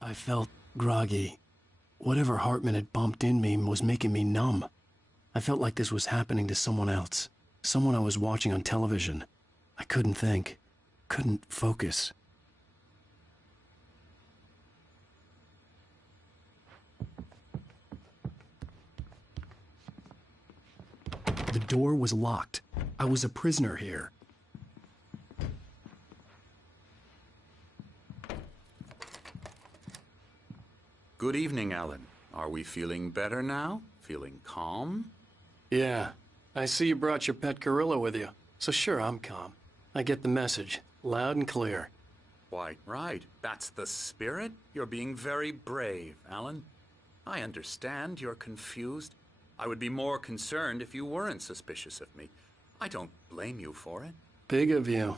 I felt groggy. Whatever Hartman had bumped in me was making me numb. I felt like this was happening to someone else. Someone I was watching on television. I couldn't think. Couldn't focus. The door was locked. I was a prisoner here. Good evening, Alan. Are we feeling better now? Feeling calm? Yeah. I see you brought your pet gorilla with you. So sure, I'm calm. I get the message. Loud and clear. Why, right. That's the spirit. You're being very brave, Alan. I understand you're confused. I would be more concerned if you weren't suspicious of me. I don't blame you for it. Big of you.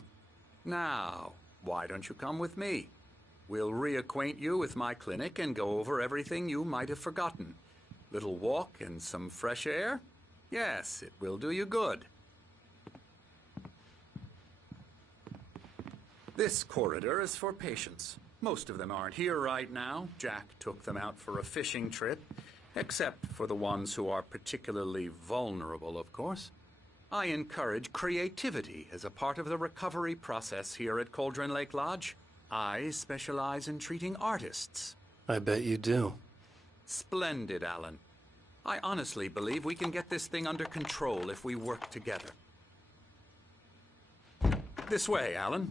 Now, why don't you come with me? We'll reacquaint you with my clinic and go over everything you might have forgotten. Little walk and some fresh air? Yes, it will do you good. This corridor is for patients. Most of them aren't here right now. Jack took them out for a fishing trip, except for the ones who are particularly vulnerable, of course. I encourage creativity as a part of the recovery process here at Cauldron Lake Lodge. I specialize in treating artists. I bet you do. Splendid, Alan. I honestly believe we can get this thing under control if we work together. This way, Alan.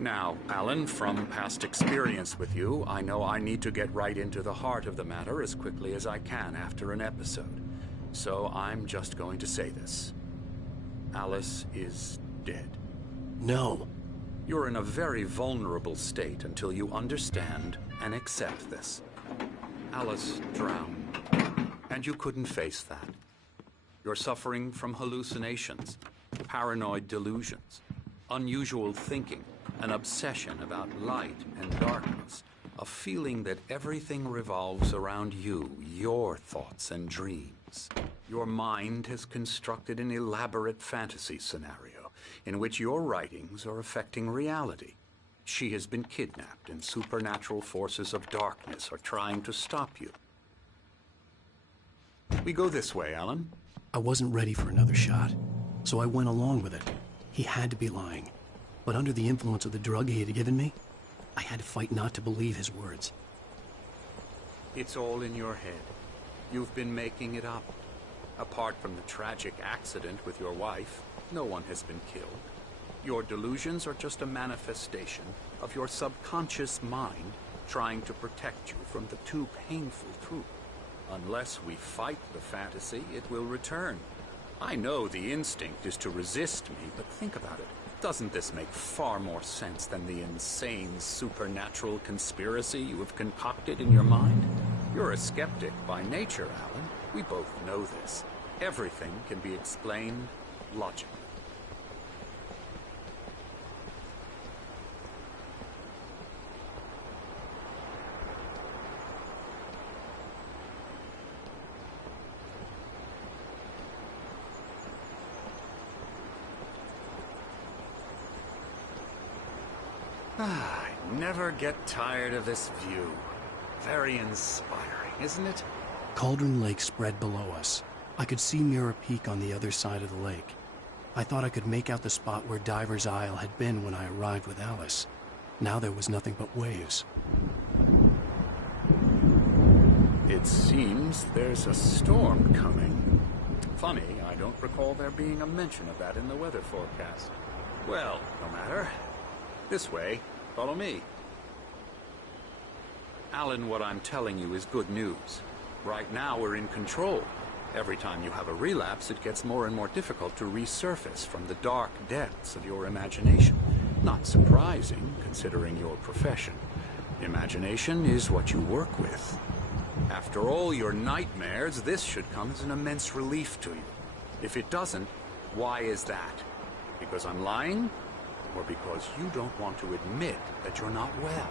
Now, Alan, from past experience with you, I know I need to get right into the heart of the matter as quickly as I can after an episode. So I'm just going to say this. Alice is dead. No. You're in a very vulnerable state until you understand and accept this. Alice drowned, and you couldn't face that. You're suffering from hallucinations, paranoid delusions, unusual thinking, an obsession about light and darkness, a feeling that everything revolves around you, your thoughts and dreams. Your mind has constructed an elaborate fantasy scenario in which your writings are affecting reality. She has been kidnapped and supernatural forces of darkness are trying to stop you. We go this way, Alan. I wasn't ready for another shot, so I went along with it. He had to be lying. But under the influence of the drug he had given me, I had to fight not to believe his words. It's all in your head. You've been making it up. Apart from the tragic accident with your wife, no one has been killed. Your delusions are just a manifestation of your subconscious mind trying to protect you from the too painful truth. Unless we fight the fantasy, it will return. I know the instinct is to resist me, but think about it. Doesn't this make far more sense than the insane supernatural conspiracy you have concocted in your mind? You're a skeptic by nature, Alan. We both know this. Everything can be explained logically. I never get tired of this view. Very inspiring, isn't it? Cauldron Lake spread below us. I could see Mirror Peak on the other side of the lake. I thought I could make out the spot where Diver's Isle had been when I arrived with Alice. Now there was nothing but waves. It seems there's a storm coming. Funny, I don't recall there being a mention of that in the weather forecast. Well, no matter. This way. Follow me. Alan, what I'm telling you is good news. Right now, we're in control. Every time you have a relapse, it gets more and more difficult to resurface from the dark depths of your imagination. Not surprising, considering your profession. Imagination is what you work with. After all your nightmares, this should come as an immense relief to you. If it doesn't, why is that? Because I'm lying? Or because you don't want to admit that you're not well?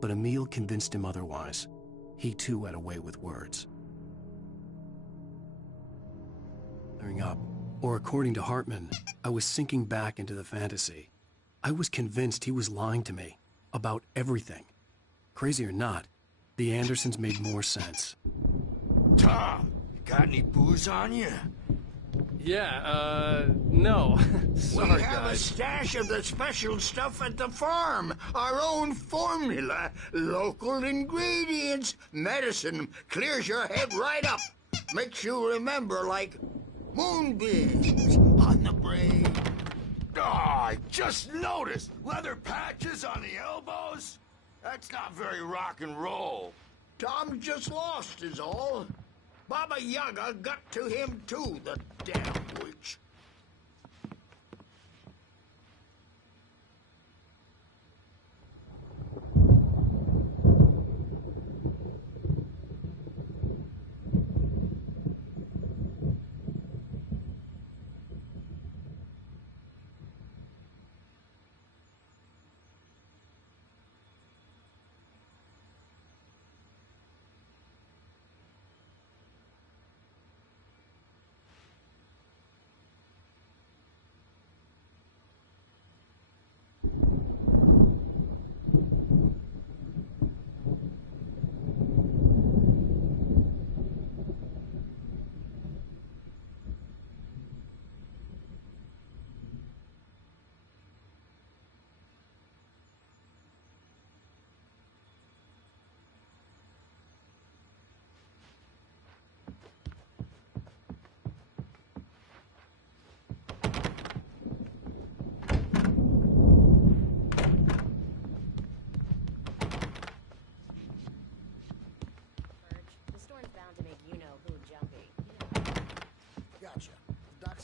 but Emil convinced him otherwise. He too had a way with words. Clearing up, or according to Hartman, I was sinking back into the fantasy. I was convinced he was lying to me about everything. Crazy or not, the Andersons made more sense. Tom, you got any booze on you? Yeah, no. Sorry, we have a guys. stash of the special stuff at the farm. Our own formula. Local ingredients. Medicine clears your head right up. Makes you remember like moonbeams on the brain. Oh, I just noticed. Leather patches on the elbows? That's not very rock and roll. Tom just lost is all. Baba Yaga got to him too, the damn witch.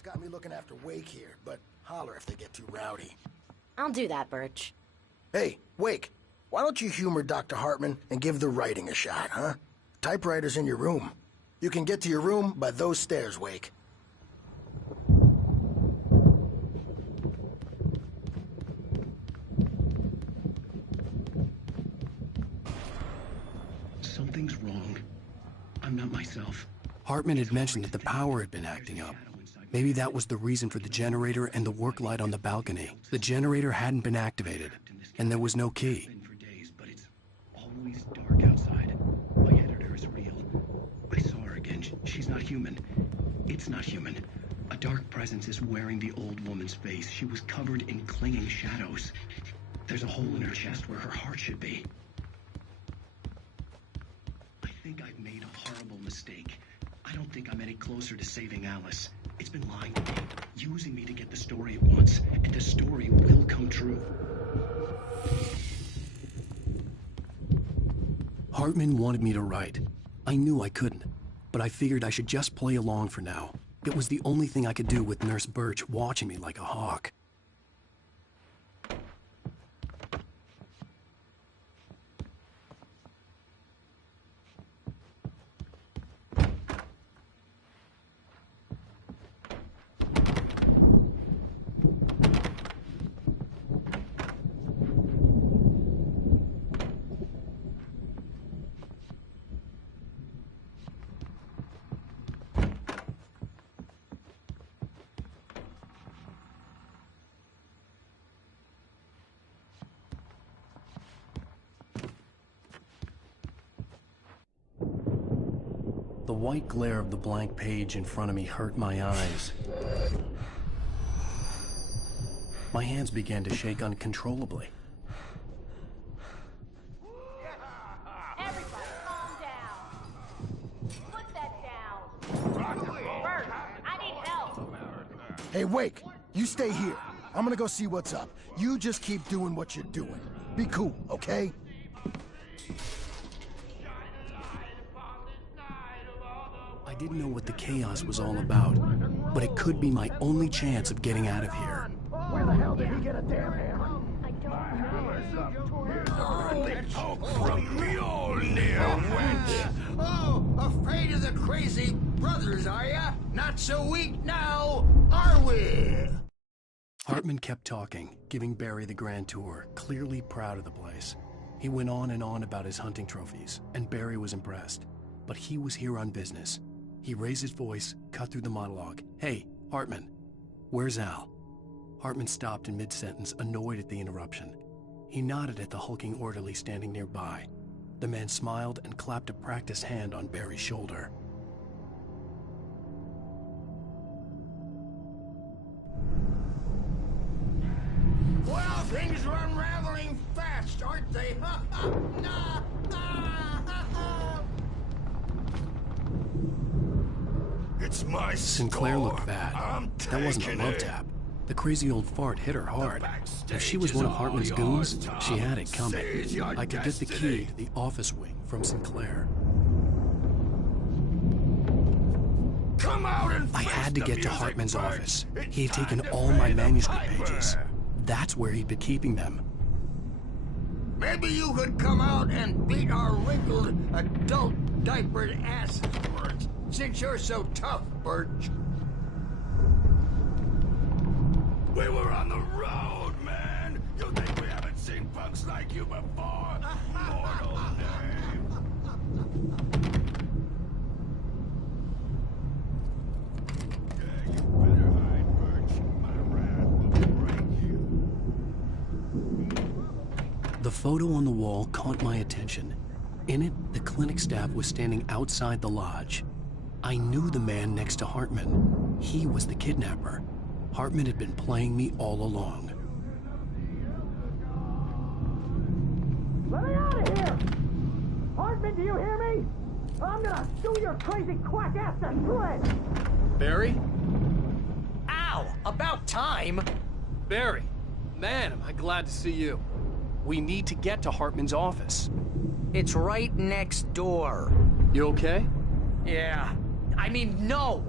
Got me looking after Wake here, but holler if they get too rowdy. I'll do that, Birch. Hey, Wake, why don't you humor Dr. Hartman and give the writing a shot, huh? Typewriter's in your room. You can get to your room by those stairs, Wake. Something's wrong. I'm not myself. Hartman had mentioned that the power had been acting up. Maybe that was the reason for the generator and the work light on the balcony. The generator hadn't been activated, and there was no key. But it's always dark outside. My editor is real. I saw her again. She's not human. It's not human. A dark presence is wearing the old woman's face. She was covered in clinging shadows. There's a hole in her chest where her heart should be. I think I've made a horrible mistake. I don't think I'm any closer to saving Alice. It's been lying to me, using me to get the story it wants, and the story will come true. Hartman wanted me to write. I knew I couldn't, but I figured I should just play along for now. It was the only thing I could do with Nurse Birch watching me like a hawk. The white glare of the blank page in front of me hurt my eyes. My hands began to shake uncontrollably. Everybody calm down. Put that down. Bert, I need help. Hey, Wake, you stay here. I'm gonna go see what's up. You just keep doing what you're doing. Be cool, okay? I didn't know what the chaos was all about, but it could be my only chance of getting out of here. Where the hell did he get a damn hammer? I don't know. From Mjolnir, wench! Oh, afraid of the crazy brothers, are ya? Not so weak now, are we? Hartman kept talking, giving Barry the grand tour, clearly proud of the place. He went on and on about his hunting trophies, and Barry was impressed. But he was here on business. He raised his voice, cut through the monologue. "Hey, Hartman, where's Al?" Hartman stopped in mid-sentence, annoyed at the interruption. He nodded at the hulking orderly standing nearby. The man smiled and clapped a practiced hand on Barry's shoulder. Well, things are unraveling fast, aren't they? It's my Sinclair store. looked bad. I'm That wasn't a taking love it. tap. The crazy old fart hit her hard. If she was one of Hartman's goons, she had it coming. I could get the key to the office wing from Sinclair. Come out and I had to face the get to music, Hartman's Bert. office. It's He had time taken to all pay my the manuscript piper. pages. That's where he'd been keeping them. Maybe you could come out and beat our wrinkled, adult, diapered asses, Bert. Since you're so tough, Birch. We were on the road, man. You think we haven't seen punks like you before? Mortal name. Yeah, you better hide, Birch. My wrath will break you. The photo on the wall caught my attention. In it, the clinic staff was standing outside the lodge. I knew the man next to Hartman. He was the kidnapper. Hartman had been playing me all along. Let me out of here! Hartman, do you hear me? I'm gonna sue your crazy quack ass to shreds! Barry? Ow! About time! Barry! Man, am I glad to see you. We need to get to Hartman's office. It's right next door. You okay? Yeah. I mean, no!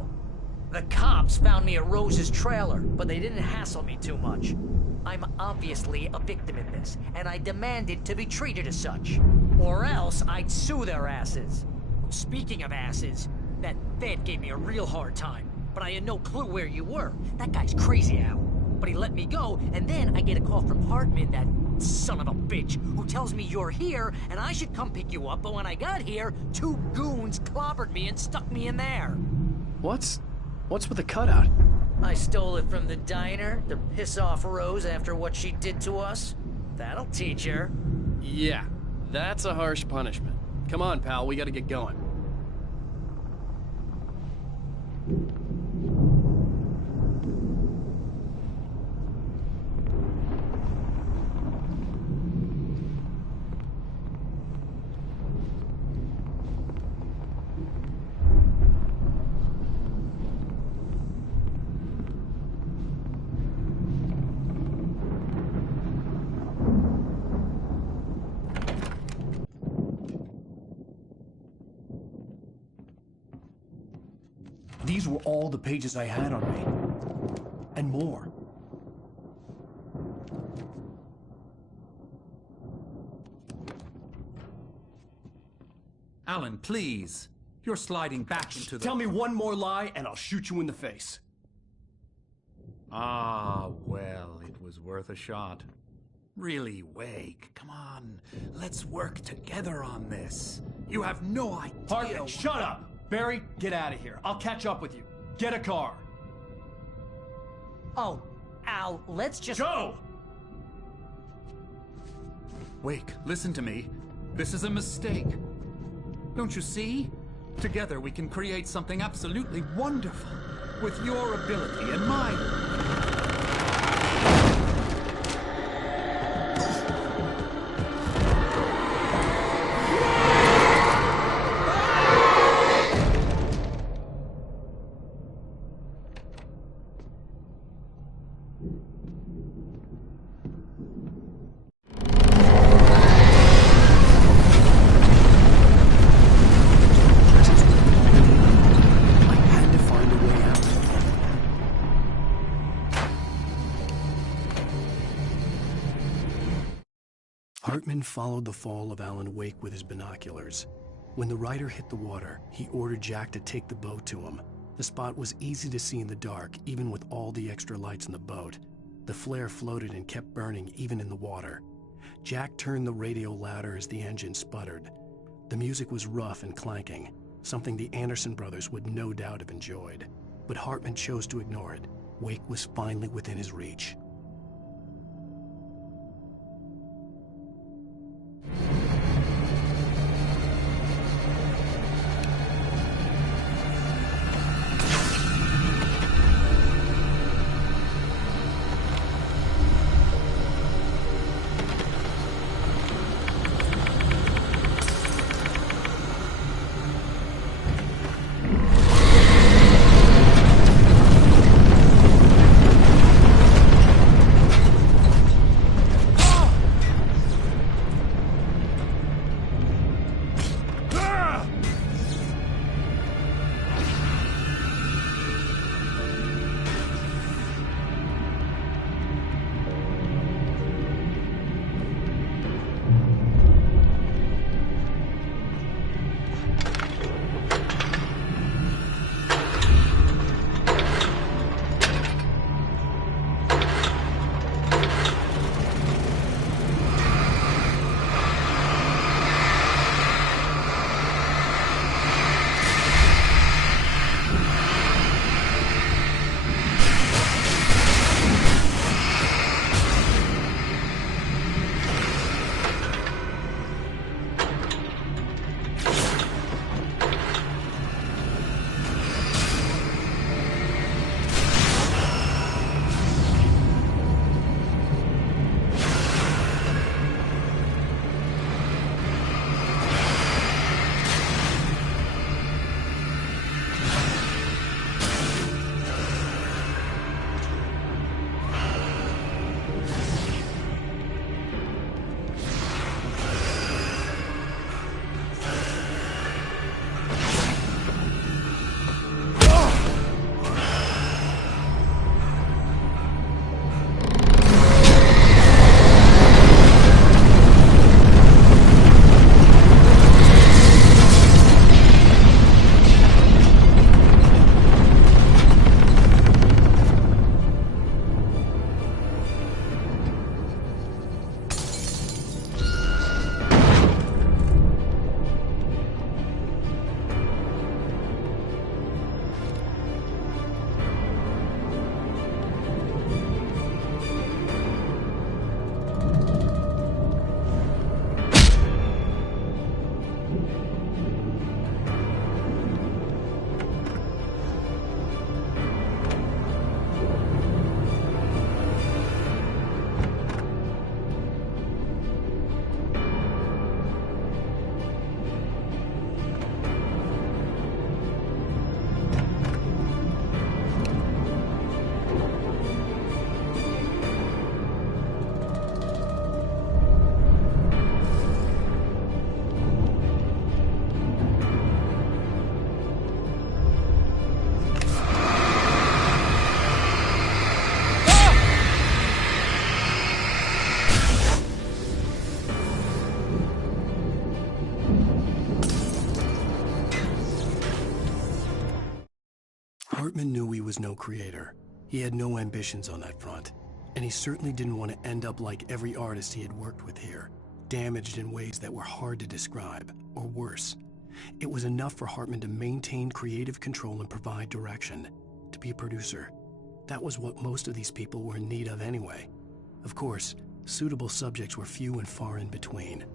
The cops found me at Rose's trailer, but they didn't hassle me too much. I'm obviously a victim in this, and I demanded to be treated as such. Or else I'd sue their asses. Speaking of asses, that Fed gave me a real hard time, but I had no clue where you were. That guy's crazy, Al. But he let me go, and then I get a call from Hartman, that son of a bitch, who tells me you're here, and I should come pick you up, but when I got here, 2 goons clobbered me and stuck me in there. What's with the cutout? I stole it from the diner to piss off Rose after what she did to us. That'll teach her. Yeah, that's a harsh punishment. Come on, pal, we gotta get going. These were all the pages I had on me. And more. Alan, please. You're sliding back into the... Tell me one more lie and I'll shoot you in the face. Ah, well, it was worth a shot. Really, Wake, come on. Let's work together on this. You have no idea... Hartman, shut up! Barry, get out of here. I'll catch up with you. Get a car. Oh, Al, let's just... Go! Wake, listen to me. This is a mistake. Don't you see? Together we can create something absolutely wonderful. With your ability and mine. Hartman followed the fall of Alan Wake with his binoculars. When the rider hit the water, he ordered Jack to take the boat to him. The spot was easy to see in the dark, even with all the extra lights in the boat. The flare floated and kept burning even in the water. Jack turned the radio louder as the engine sputtered. The music was rough and clanking, something the Anderson brothers would no doubt have enjoyed. But Hartman chose to ignore it. Wake was finally within his reach. Hartman knew he was no creator. He had no ambitions on that front, and he certainly didn't want to end up like every artist he had worked with here, damaged in ways that were hard to describe, or worse. It was enough for Hartman to maintain creative control and provide direction, to be a producer. That was what most of these people were in need of anyway. Of course, suitable subjects were few and far in between.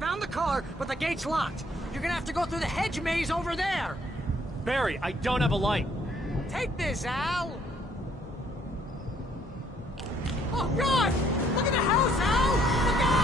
found the car, but the gate's locked. You're gonna have to go through the hedge maze over there. Barry, I don't have a light. Take this, Al. Oh, God! Look at the house, Al! Look out!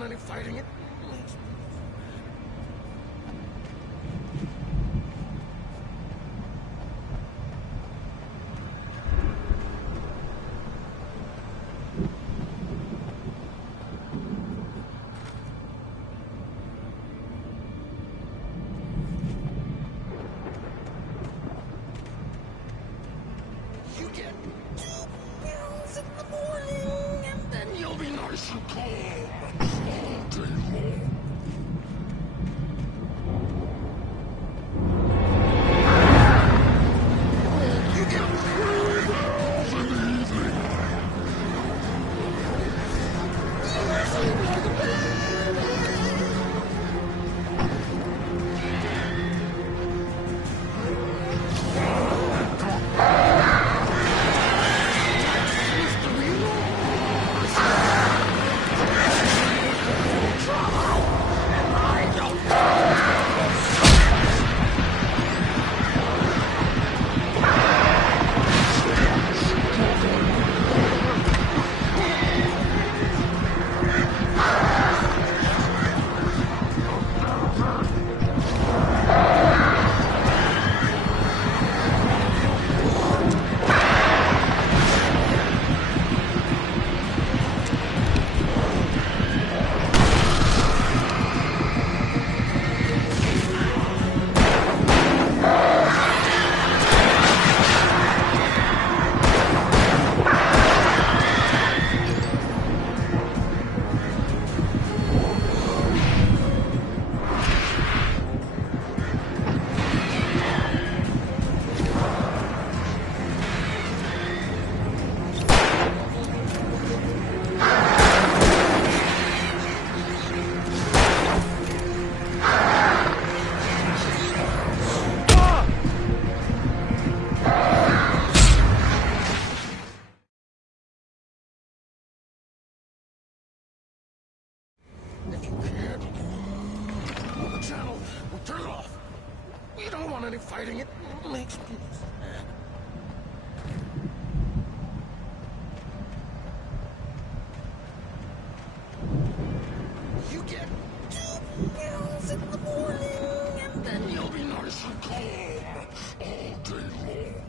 want any fighting. It makes me... You get 2 pills in the morning, and then you'll be nice and calm all day long. You get 3 pills in the evening. You sleep like a baby. If you can't on the channel, we'll turn it off. We don't want any fighting. It makes me sad. You get 2 pills in the morning, and then you'll be nice and calm all day long.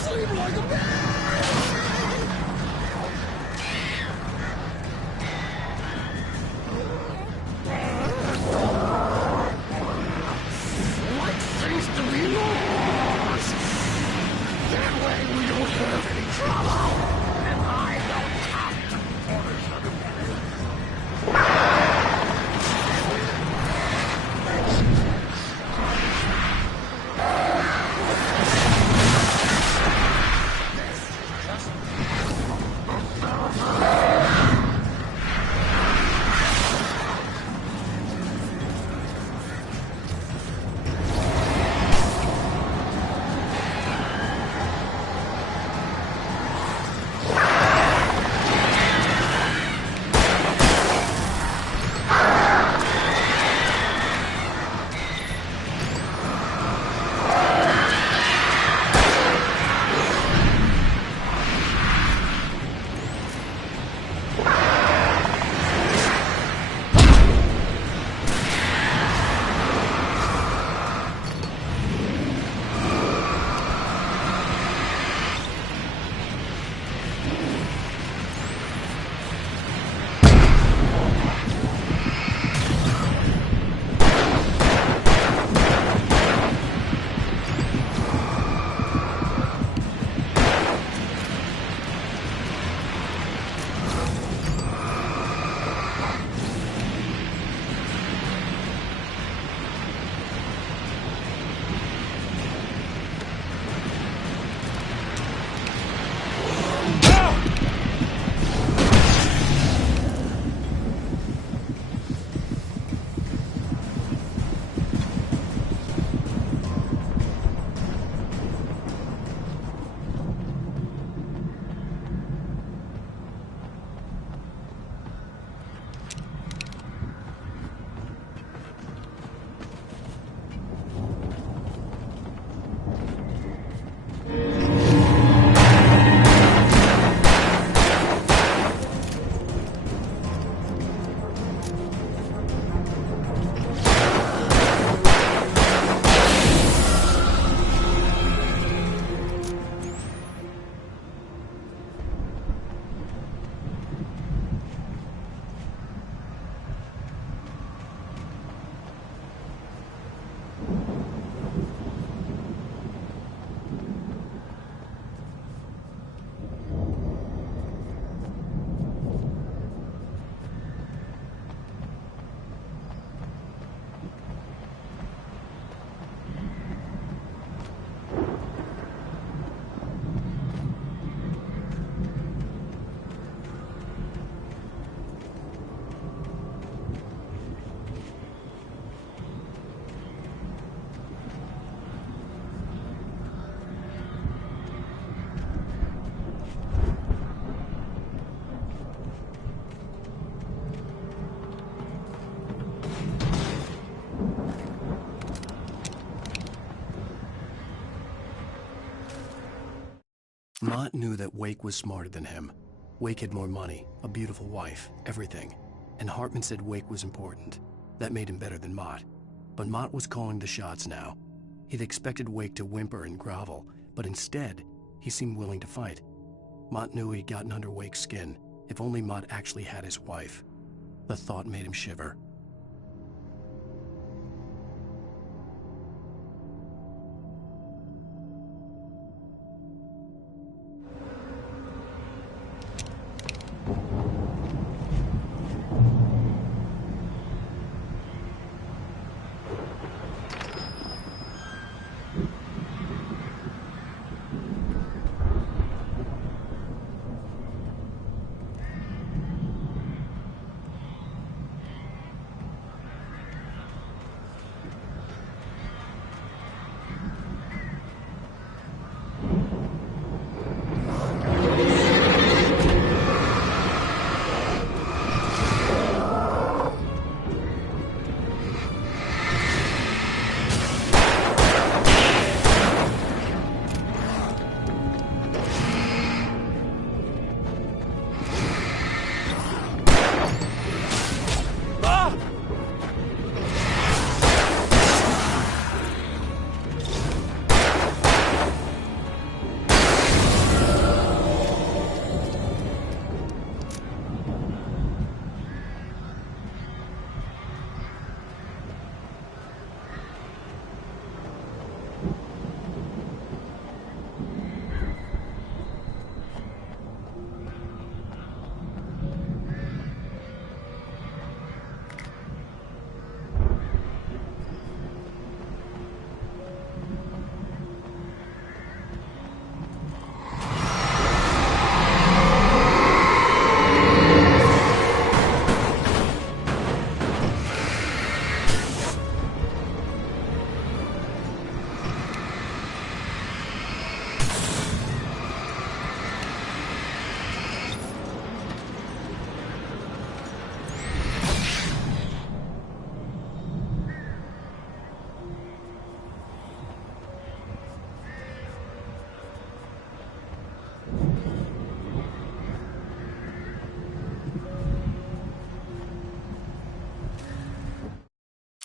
Sleep like a baby. Mott knew that Wake was smarter than him. Wake had more money, a beautiful wife, everything. And Hartman said Wake was important. That made him better than Mott. But Mott was calling the shots now. He'd expected Wake to whimper and grovel, but instead, he seemed willing to fight. Mott knew he'd gotten under Wake's skin. If only Mott actually had his wife. The thought made him shiver.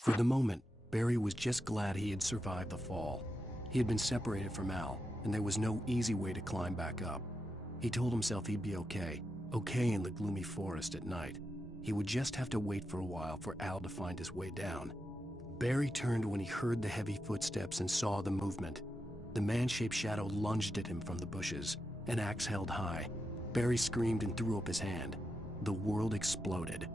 For the moment, Barry was just glad he had survived the fall. He had been separated from Al, and there was no easy way to climb back up. He told himself he'd be okay in the gloomy forest at night. He would just have to wait for a while for Al to find his way down. Barry turned when he heard the heavy footsteps and saw the movement. The man-shaped shadow lunged at him from the bushes, an axe held high. Barry screamed and threw up his hand. The world exploded.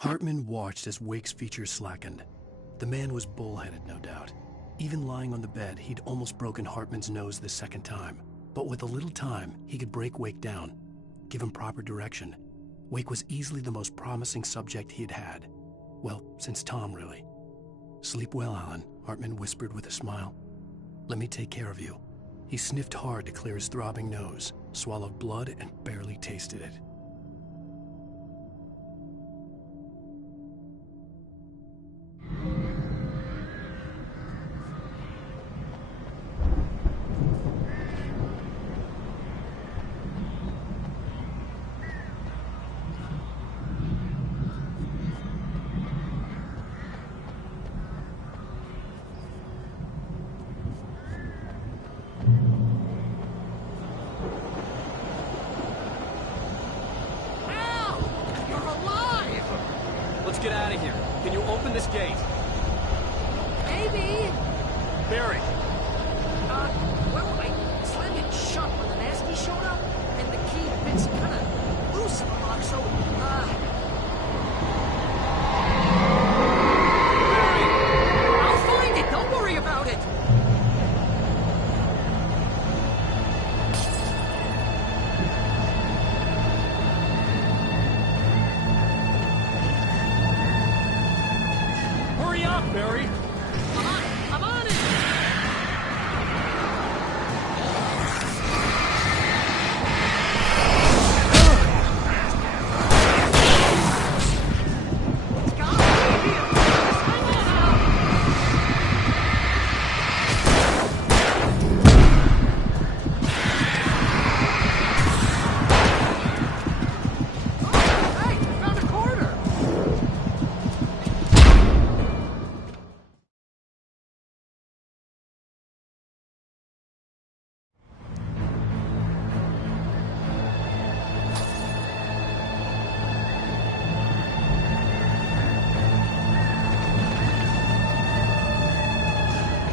Hartman watched as Wake's features slackened. The man was bullheaded, no doubt. Even lying on the bed, he'd almost broken Hartman's nose the second time. But with a little time, he could break Wake down, give him proper direction. Wake was easily the most promising subject he had had. Well, since Tom, really. "Sleep well, Alan," Hartman whispered with a smile. "Let me take care of you." He sniffed hard to clear his throbbing nose, swallowed blood, and barely tasted it. Let's get out of here. Can you open this gate? Maybe. Barry! Well, I slammed it shut when the nasty showed up, and the key fits kind of loose in the lock, so, Barry! I'll find it. Don't worry about it. Hurry up, Barry! I'm on it. It's got me here. Just hang on now. Hey, I found a corner.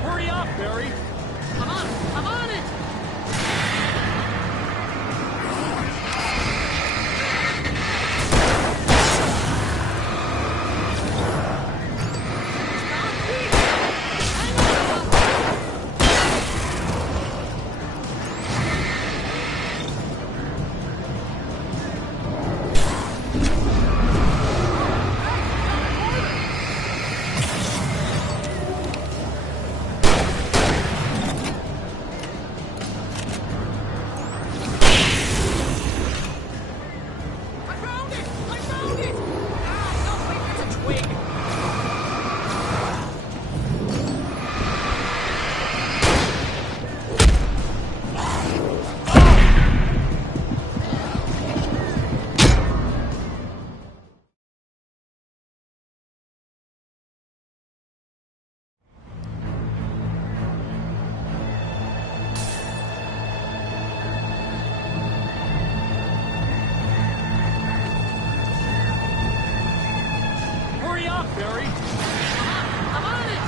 Hurry up, Barry! I'm on it. I found it! Ah, no, wait, that's a twig. Hurry up, Barry! I'm on it.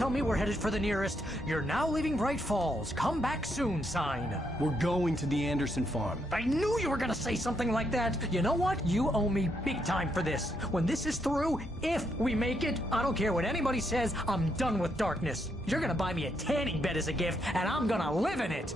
tell me we're headed for the nearest "You're now leaving Bright Falls. Come back soon" sign. We're going to the Anderson farm. I knew you were gonna say something like that. You know what? You owe me big time for this. When this is through, if we make it, I don't care what anybody says, I'm done with darkness. You're gonna buy me a tanning bed as a gift, and I'm gonna live in it.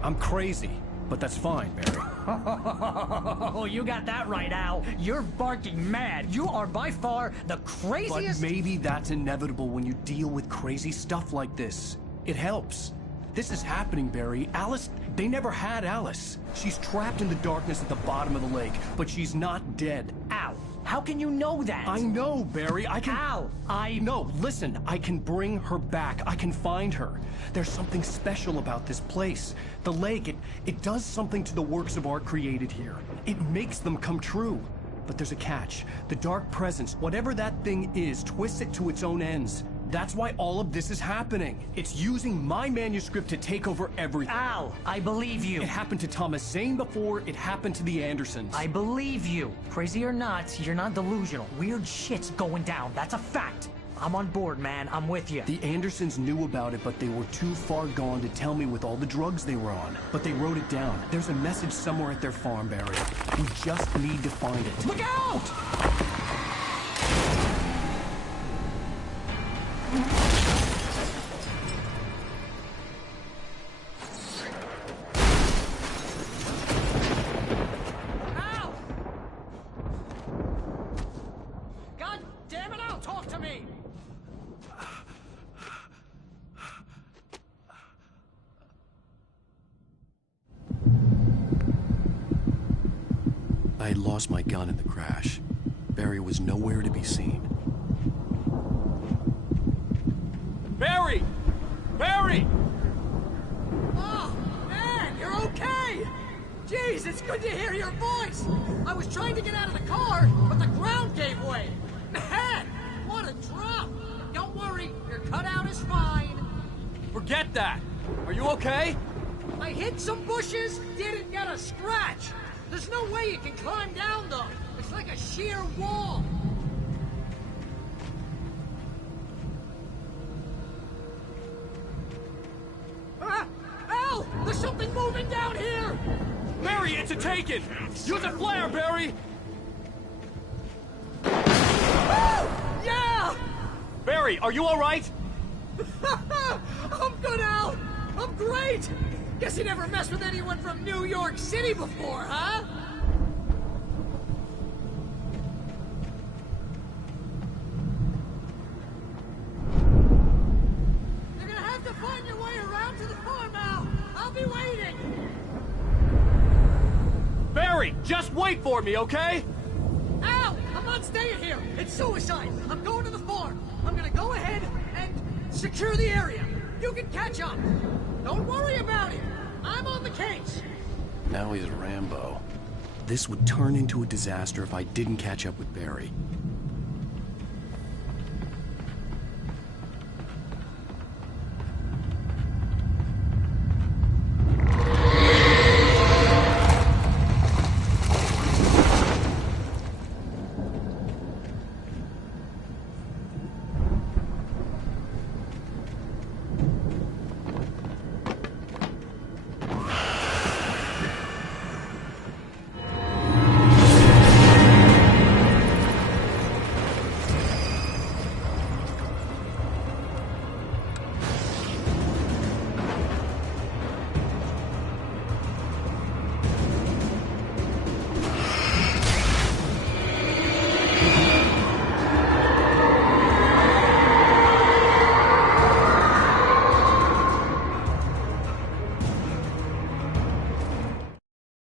I'm crazy, but that's fine, Barry. Oh, you got that right, Al. You're barking mad. You are by far the craziest... But maybe that's inevitable when you deal with crazy stuff like this. It helps. This is happening, Barry. Alice, they never had Alice. She's trapped in the darkness at the bottom of the lake, but she's not dead. Al, how can you know that? I know, Barry. I can... Al, No, listen. I can bring her back. I can find her. There's something special about this place. The lake, it does something to the works of art created here. It makes them come true. But there's a catch. The dark presence, whatever that thing is, twists it to its own ends. That's why all of this is happening. It's using my manuscript to take over everything. Al, I believe you. It happened to Thomas Zane before, it happened to the Andersons. I believe you. Crazy or not, you're not delusional. Weird shit's going down. That's a fact. I'm on board, man. I'm with you. The Andersons knew about it, but they were too far gone to tell me with all the drugs they were on. But they wrote it down. There's a message somewhere at their farm, Barry. We just need to find it. Look out! Al! God damn it, Al, talk to me! I had lost my gun in the crash. Barry was nowhere to be seen. Barry! Barry! Oh, man, you're okay! Jeez, it's good to hear your voice! I was trying to get out of the car, but the ground gave way! Man, what a drop! Don't worry, your cutout is fine. Forget that! Are you okay? I hit some bushes, didn't get a scratch! There's no way you can climb down, though. It's like a sheer wall. Al! There's something moving down here! Barry, it's a taken! Use a flare, Barry! Yeah! Barry, are you alright? I'm good, Al! I'm great! Guess you never messed with anyone from New York City before, huh? You're gonna have to find your way around to the farm, Al! I'll be waiting! Barry, just wait for me, okay? Al! I'm not staying here! It's suicide! I'm going to the farm! I'm gonna go ahead and secure the area! You can catch up! Don't worry about it! I'm on the case! Now he's Rambo. This would turn into a disaster if I didn't catch up with Barry.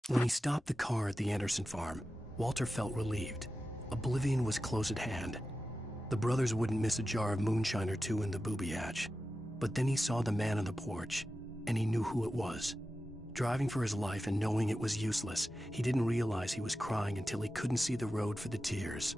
When he stopped the car at the Anderson farm, Walter felt relieved. Oblivion was close at hand. The brothers wouldn't miss a jar of moonshine or two in the booby hatch. But then he saw the man on the porch, and he knew who it was. Driving for his life and knowing it was useless, he didn't realize he was crying until he couldn't see the road for the tears.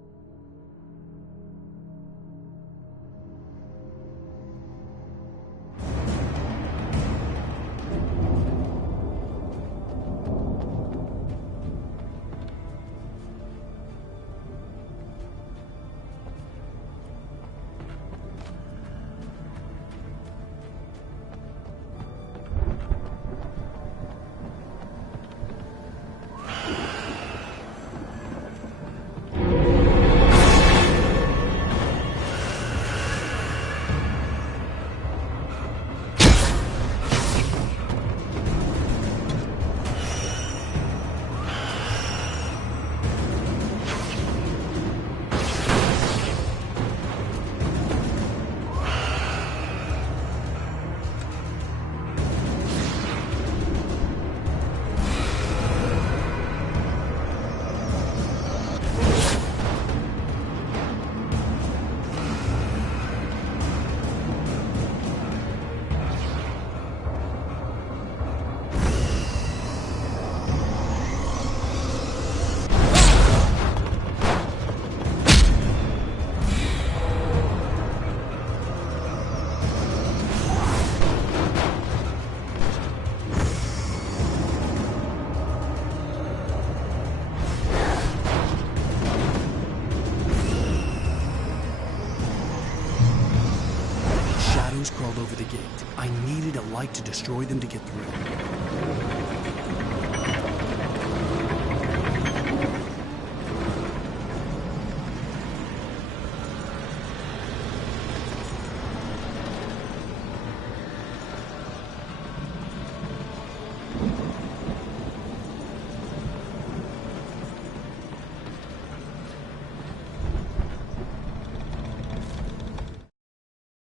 Crawled over the gate. I needed a light to destroy them to get through.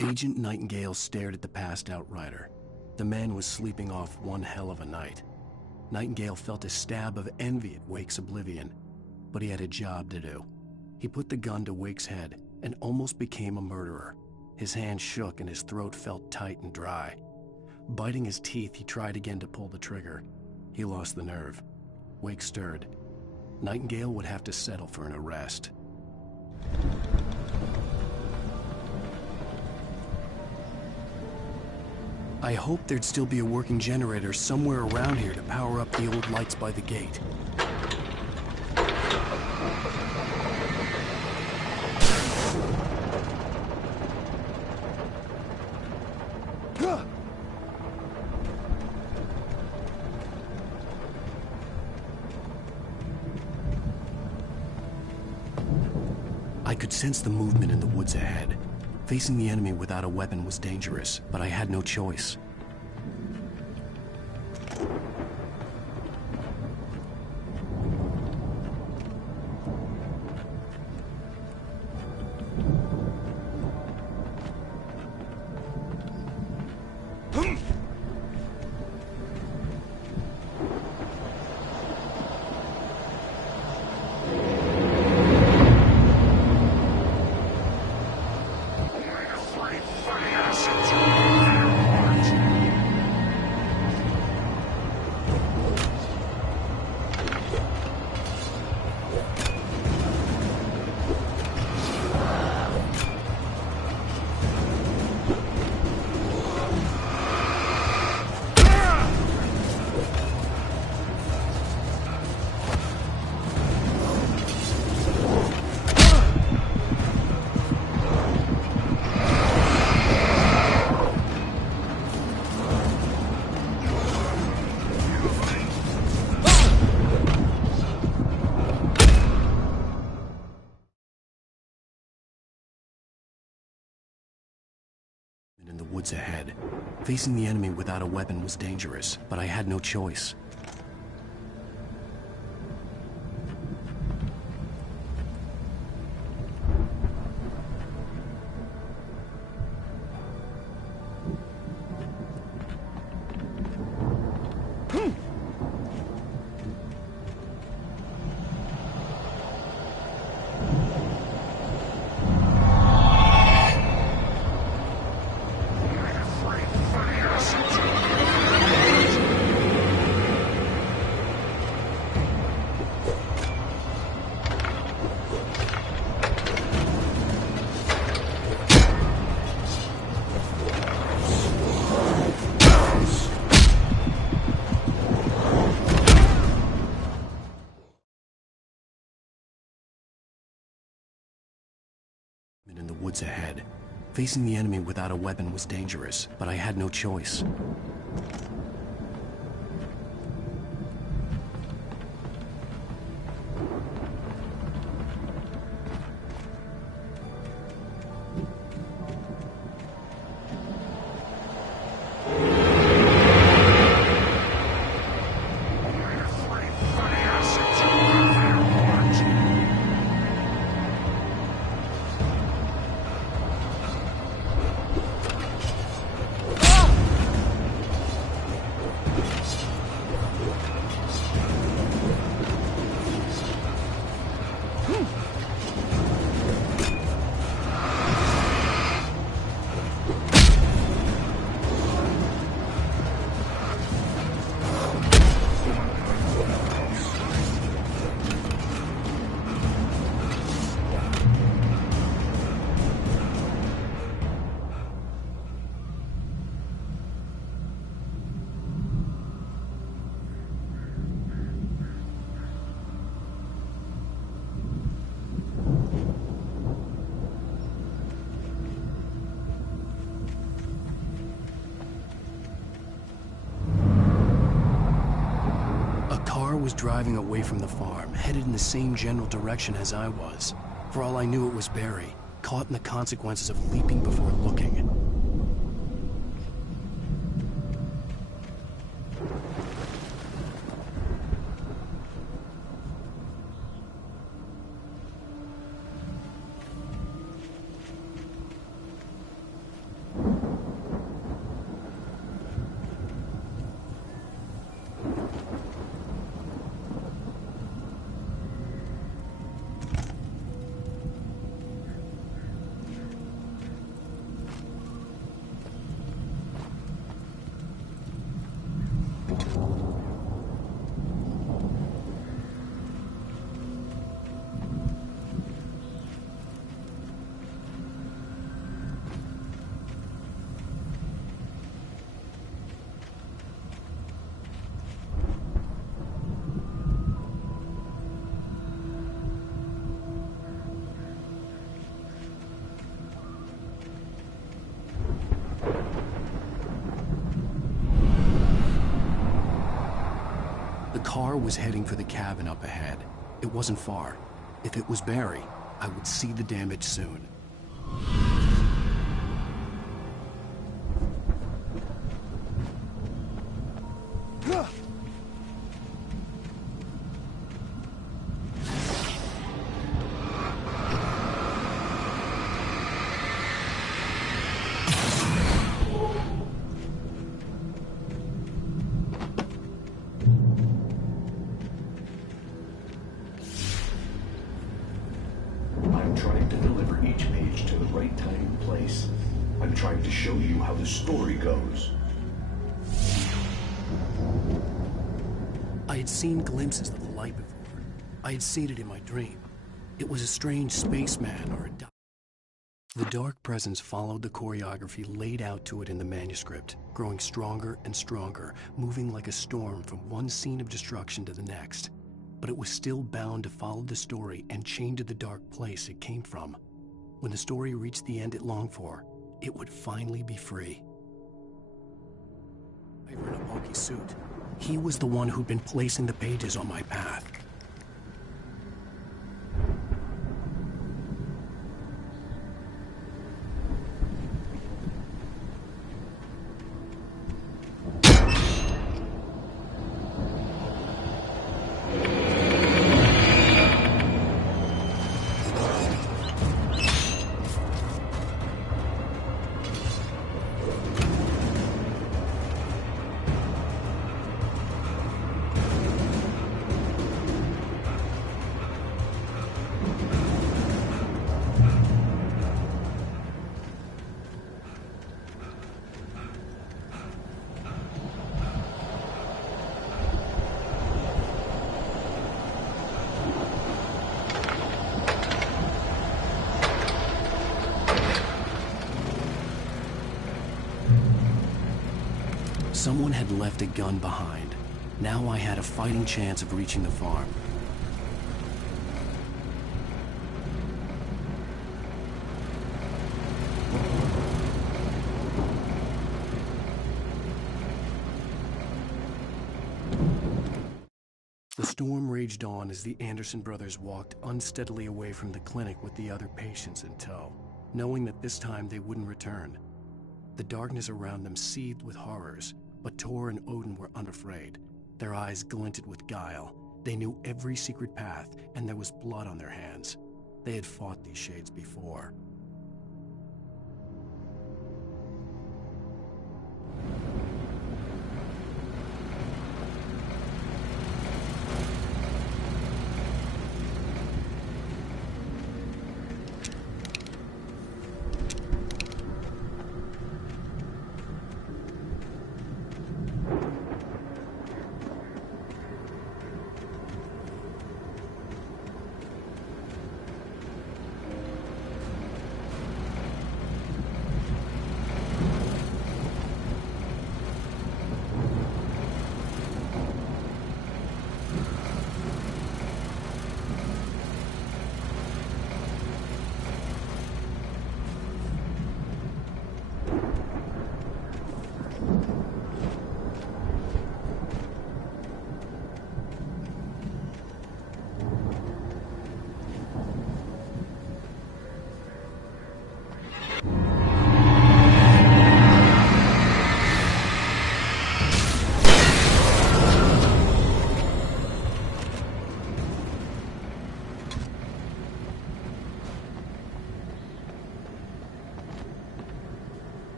Agent Nightingale stared at the passed-out rider. The man was sleeping off one hell of a night. Nightingale felt a stab of envy at Wake's oblivion, but he had a job to do. He put the gun to Wake's head and almost became a murderer. His hand shook and his throat felt tight and dry. Biting his teeth, he tried again to pull the trigger. He lost the nerve. Wake stirred. Nightingale would have to settle for an arrest. I hoped there'd still be a working generator somewhere around here to power up the old lights by the gate. I could sense the movement in the woods ahead. Facing the enemy without a weapon was dangerous, but I had no choice. In the woods ahead. Facing the enemy without a weapon was dangerous, but I had no choice. In the woods ahead. Facing the enemy without a weapon was dangerous, but I had no choice. Was driving away from the farm, headed in the same general direction as I was. For all I knew, it was Barry, caught in the consequences of leaping before looking. The car was heading for the cabin up ahead. It wasn't far. If it was Barry, I would see the damage soon. Story goes. I had seen glimpses of the light before. I had seen it in my dream. It was a strange spaceman or a... The dark presence followed the choreography laid out to it in the manuscript, growing stronger and stronger, moving like a storm from one scene of destruction to the next. But it was still bound to follow the story and chained to the dark place it came from. When the story reached the end it longed for, it would finally be free. In a bulky suit. He was the one who'd been placing the pages on my path. Someone had left a gun behind. Now I had a fighting chance of reaching the farm. storm raged on as the Anderson brothers walked unsteadily away from the clinic with the other patients in tow, knowing that this time they wouldn't return. The darkness around them seethed with horrors, but Tor and Odin were unafraid. Their eyes glinted with guile. They knew every secret path, and there was blood on their hands. They had fought these shades before.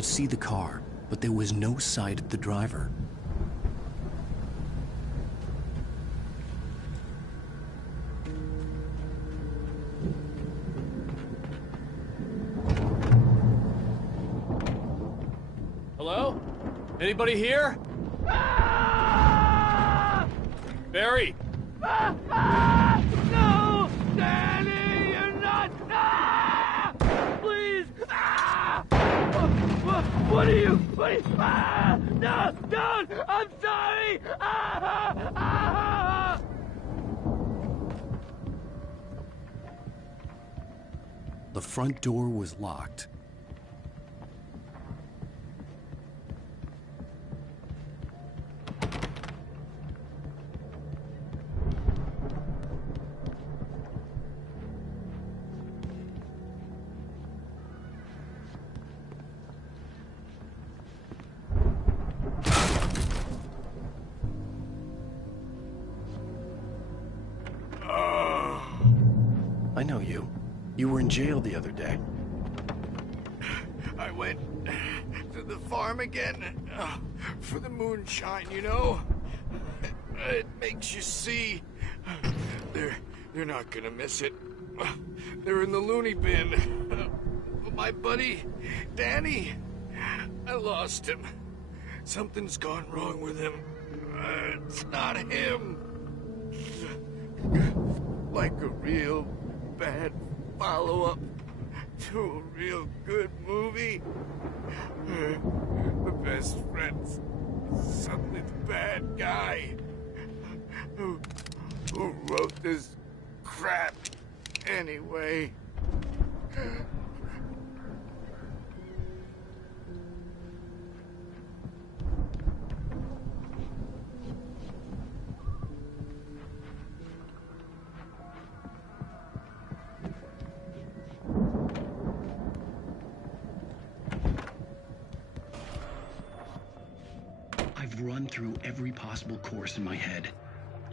could see the car, but there was no sight of the driver. Hello? Anybody here? Barry! No! Danny, you're not! Please! What are you? No! Don't! I'm sorry! The front door was locked. I know you. You were in jail the other day. I went to the farm again for the moonshine, you know? It makes you see. They're not gonna miss it. They're in the loony bin. My buddy, Danny, I lost him. Something's gone wrong with him. It's not him. Like a real bad follow-up to a real good movie. The best friend's suddenly the bad guy who wrote this crap anyway. I've run through every possible course in my head.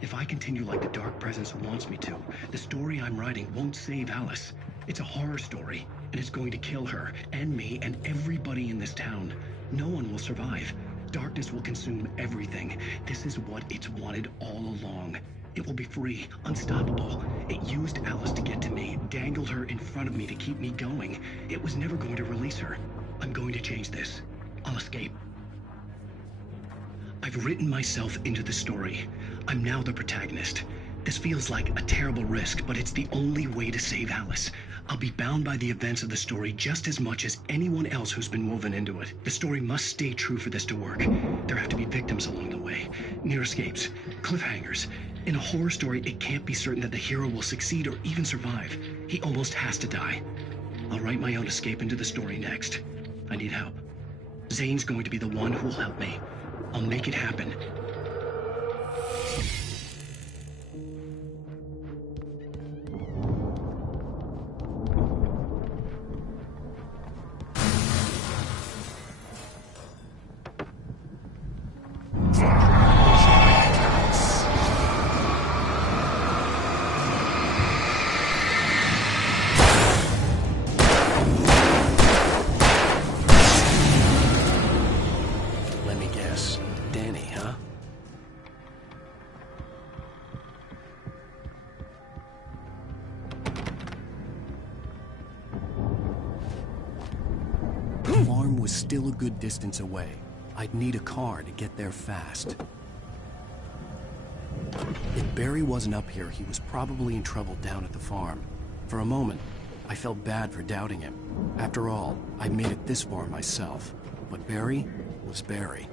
If I continue like the Dark Presence wants me to, the story I'm writing won't save Alice. It's a horror story, and it's going to kill her, and me, and everybody in this town. No one will survive. Darkness will consume everything. This is what it's wanted all along. It will be free, unstoppable. It used Alice to get to me, dangled her in front of me to keep me going. It was never going to release her. I'm going to change this. I'll escape. I've written myself into the story. I'm now the protagonist. This feels like a terrible risk, but it's the only way to save Alice. I'll be bound by the events of the story just as much as anyone else who's been woven into it. The story must stay true for this to work. There have to be victims along the way, near escapes, cliffhangers. In a horror story, it can't be certain that the hero will succeed or even survive. He almost has to die. I'll write my own escape into the story next. I need help. Zane's going to be the one who will help me. I'll make it happen. Let me guess. Danny, huh? The farm was still a good distance away. I'd need a car to get there fast. If Barry wasn't up here, he was probably in trouble down at the farm. For a moment, I felt bad for doubting him. After all, I made it this far myself. But Barry was Barry.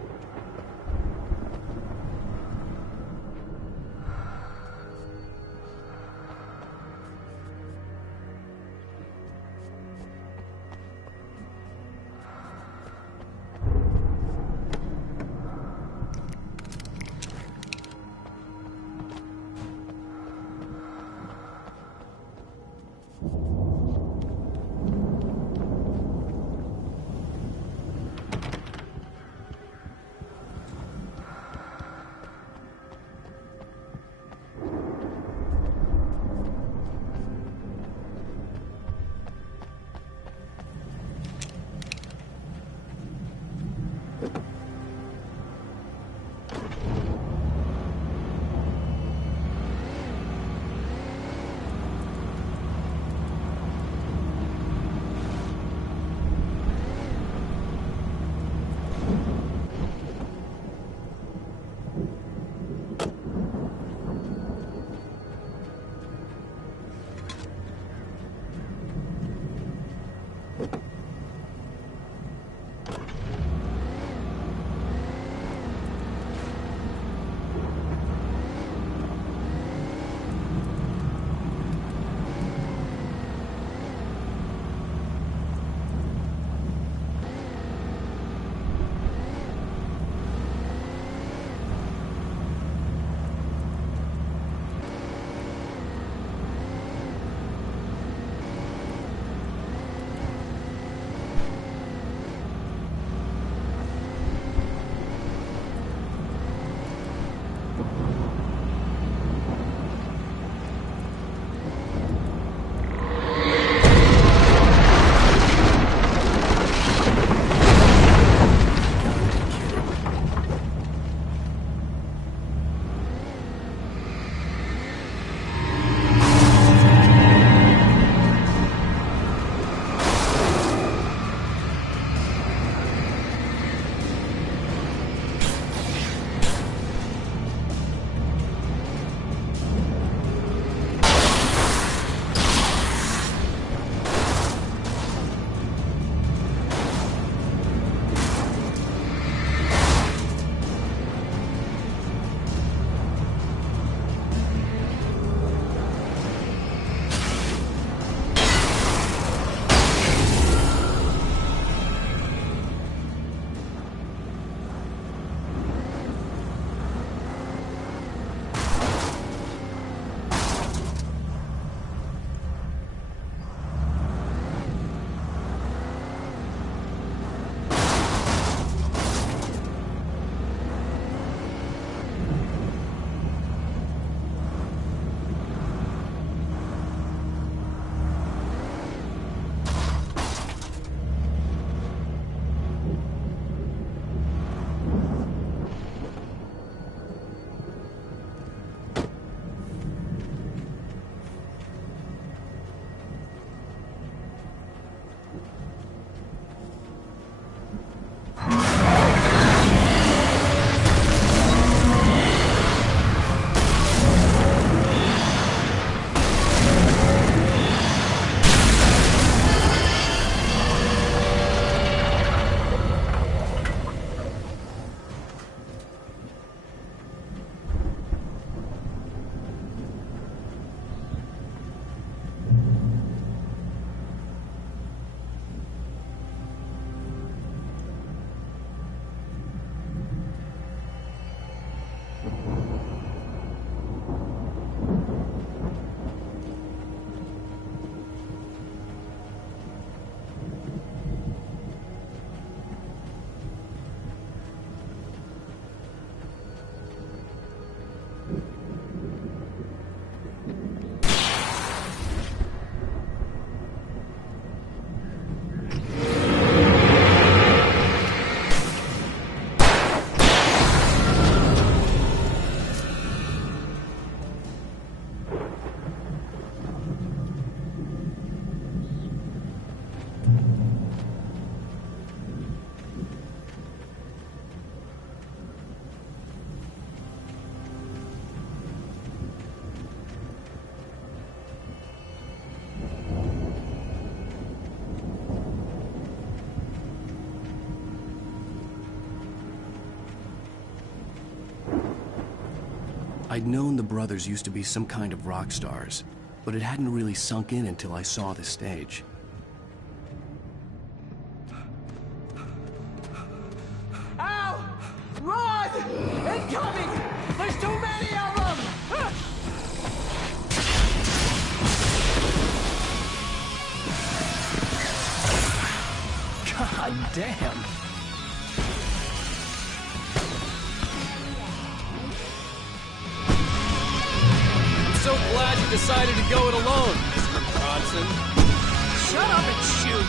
I'd known the brothers used to be some kind of rock stars, but it hadn't really sunk in until I saw the stage. Ow! Run! Incoming! There's too many of them! God damn! I'm so glad you decided to go it alone, Mr. Bronson. Shut up and shoot!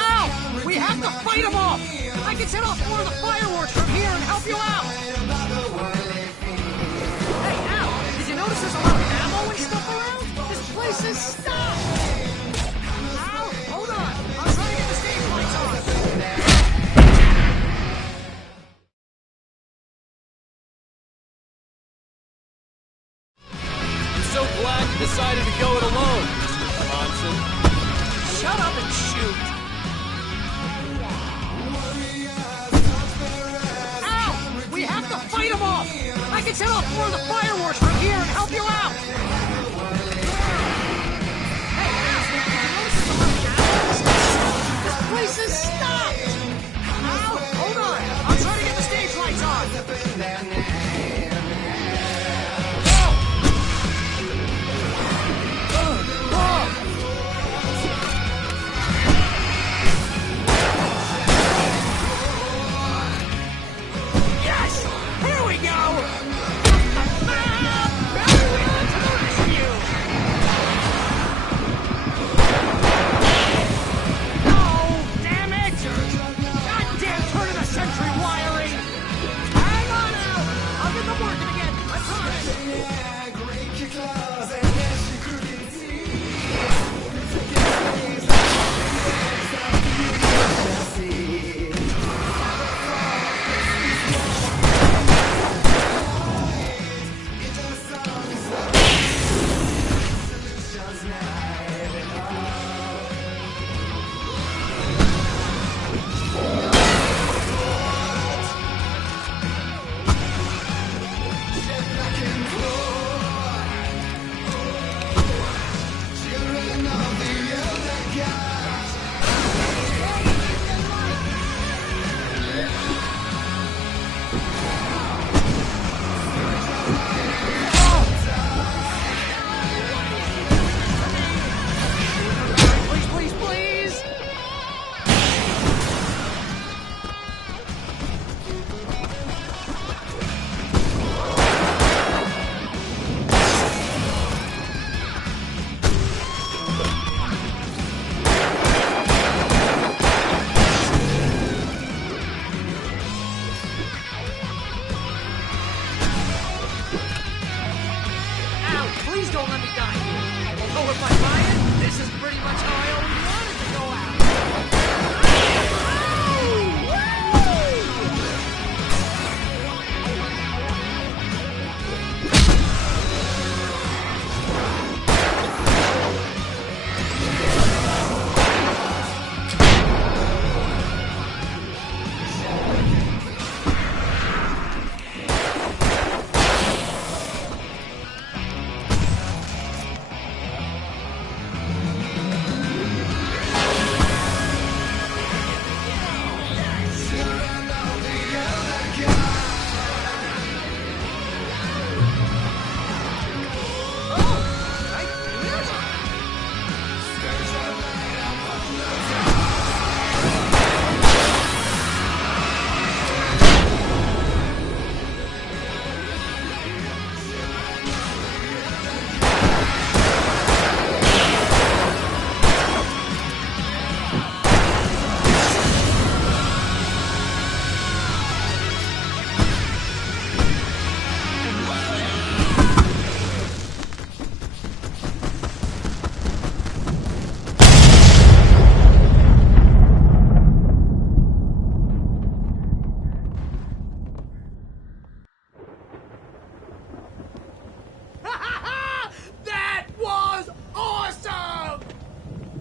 Ow! We have to fight them off! I can set off more of the fireworks from here and help you out! Hey, Al! Did you notice there's a lot of ammo and stuff around? This place is stopped! Al, hold on! I'm trying to get the stage lights on! So glad you decided to go it alone, Mr. Bronson. Shut up and shoot! Ow! We have to fight them off! I can set off more of the fireworks from here and help you out! Hey, Al! Did you notice there's a lot of ammo and stuff? This place is stopped! Al, hold on! I'm trying to get the stage lights on! Yes! Here we go! Barry Wheeler to the rescue! Oh, damn it! Goddamn turn of the century wiring! Hang on now! I'll get them working again, I promise! Please, please, please! Ow, please don't let me die here. Although if I buy it, this is pretty much how I always wanted to go out.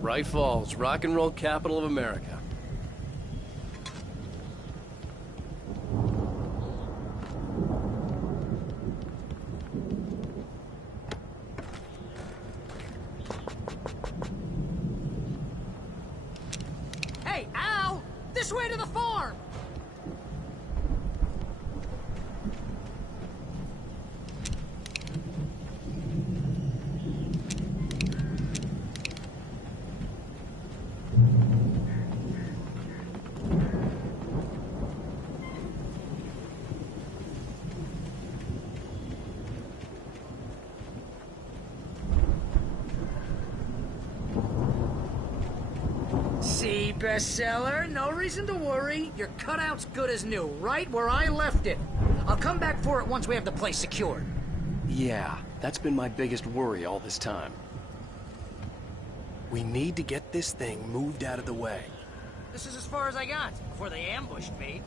Bright Falls, rock and roll capital of America. bestseller. No reason to worry. Your cutout's good as new, right where I left it. I'll come back for it once we have the place secured. Yeah, that's been my biggest worry all this time. We need to get this thing moved out of the way. This is as far as I got before they ambushed me.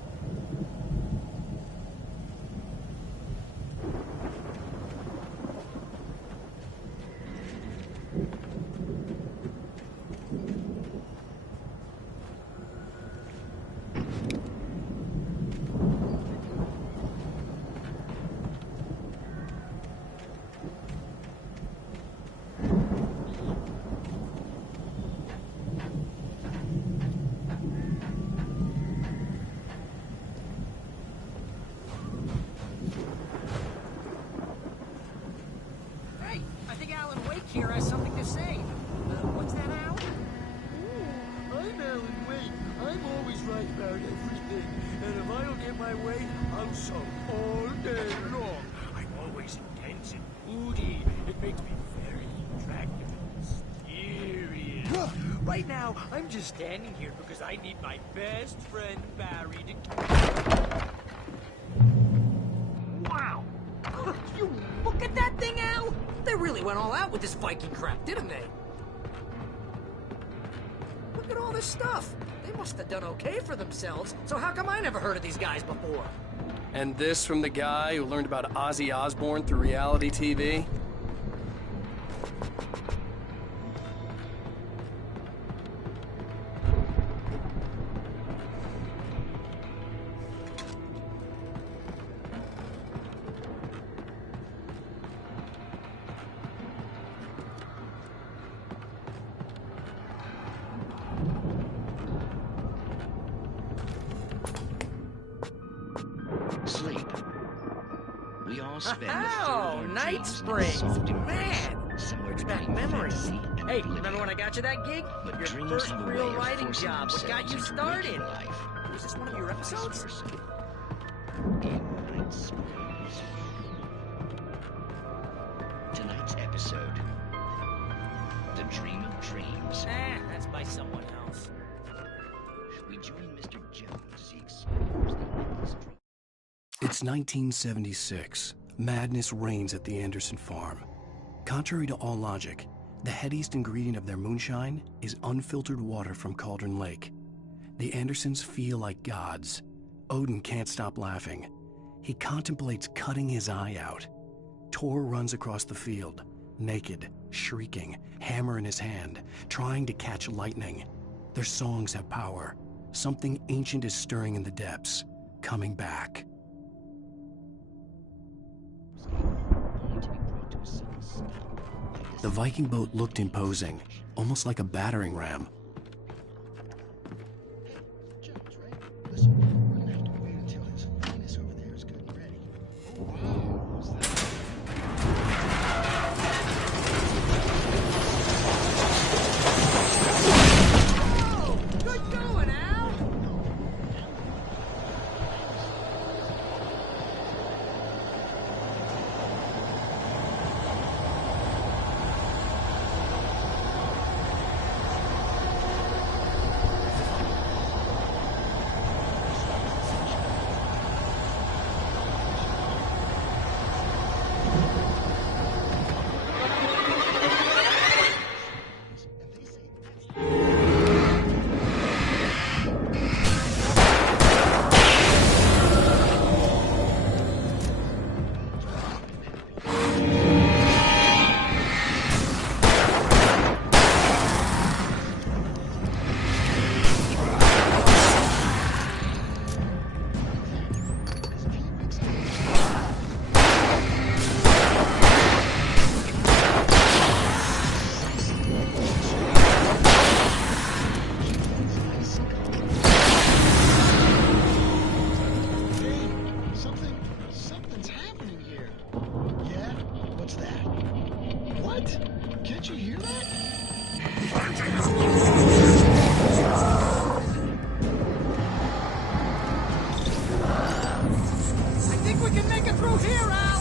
Here has something to say. What's that, Al? I'm alanwake. I'm always right about everything. And if I don't get my way, I'll sulk all day long. I'm always intense and moody. It makes me very attractive and mysterious. Right now, I'm just standing here because I need my best friend Barry to... Wow! You look at that thing, Al! They really went all out with this Viking crap, didn't they? Look at all this stuff. They must have done okay for themselves, so how come I never heard of these guys before? And this from the guy who learned about Ozzy Osbourne through reality TV? Sleep. We all spend Oh, Night Springs! Man! Brings back memories. Hey, remember when I got you that gig? Your first real writing job. What got you started? Was this one of your episodes? Tonight's episode. The Dream of Dreams. That's by someone else. We join Mr. Jones as he explores the endless dream. It's 1976. Madness reigns at the Anderson farm. Contrary to all logic, the headiest ingredient of their moonshine is unfiltered water from Cauldron Lake. The Andersons feel like gods. Odin can't stop laughing. He contemplates cutting his eye out. Tor runs across the field, naked, shrieking, hammer in his hand, trying to catch lightning. Their songs have power. Something ancient is stirring in the depths, coming back. The Viking boat looked imposing, almost like a battering ram. Good going, Al! Something's happening here. Yeah? What's that? What? Can't you hear that? I think we can make it through here, Al!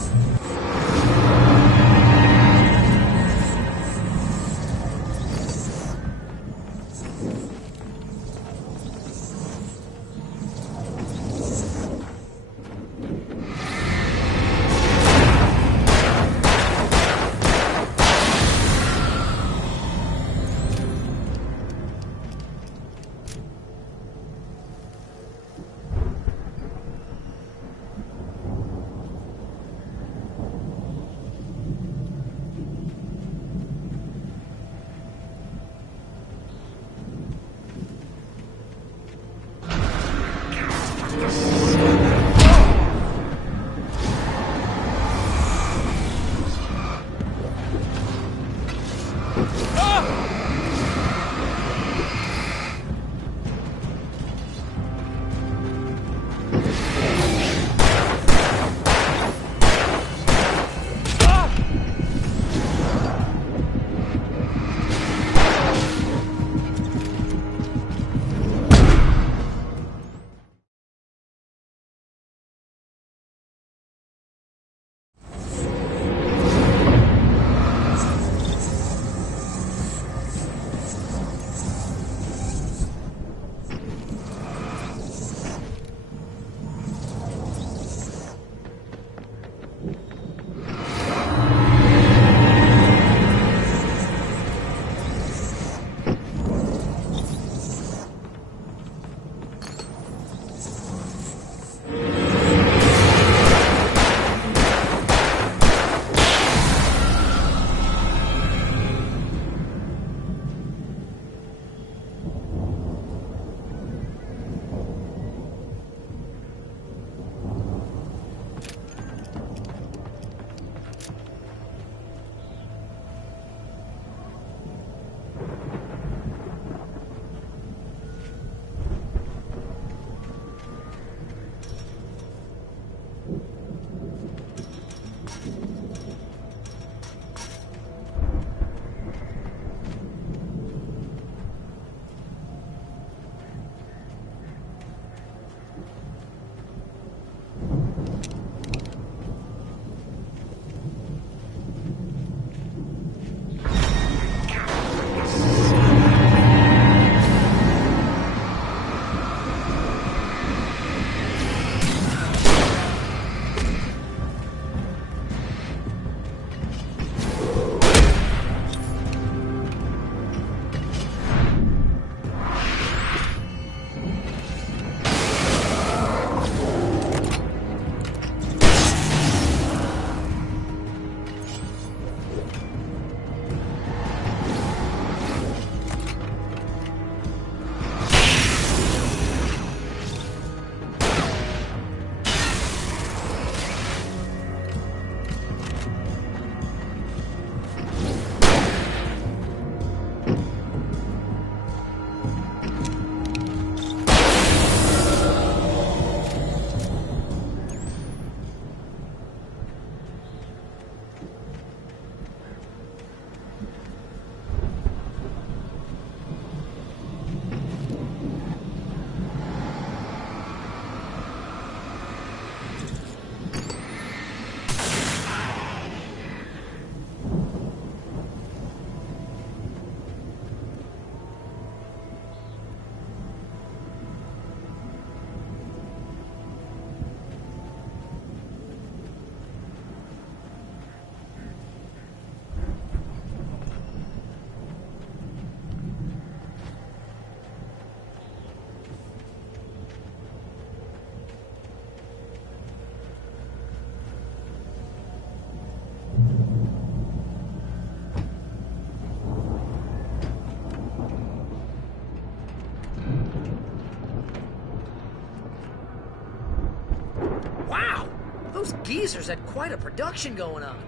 Those geezers had quite a production going on.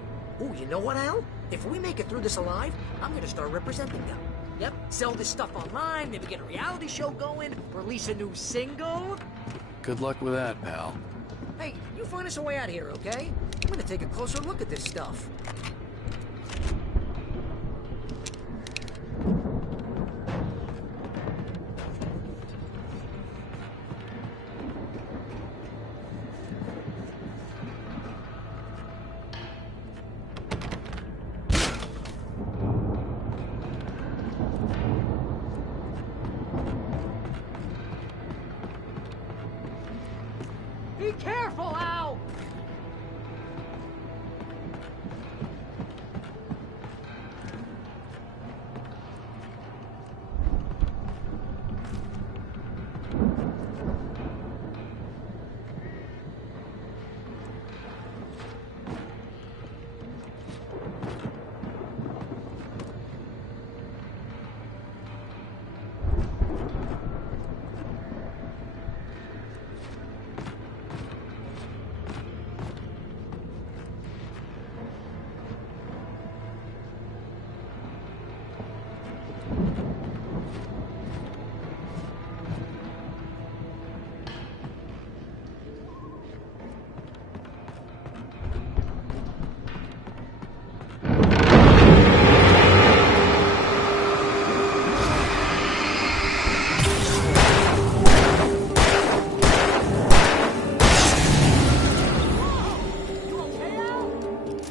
Ooh, you know what, Al? If we make it through this alive, I'm gonna start representing them. Yep, sell this stuff online, maybe get a reality show going, release a new single. Good luck with that, pal. Hey, you find us a way out of here, okay? I'm gonna take a closer look at this stuff. Be careful, Al!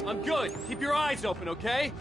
I'm good. Keep your eyes open, okay?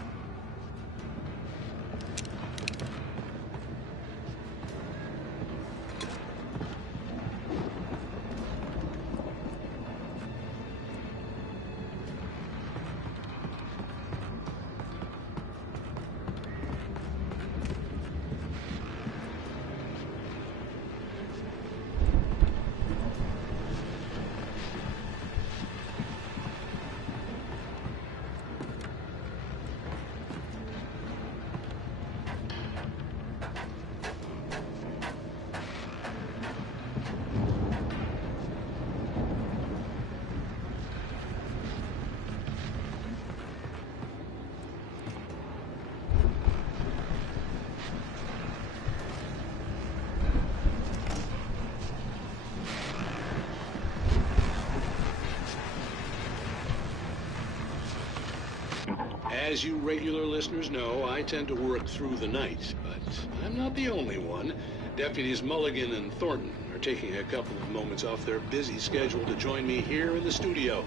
As you regular listeners know, I tend to work through the night, but I'm not the only one. Deputies Mulligan and Thornton are taking a couple of moments off their busy schedule to join me here in the studio.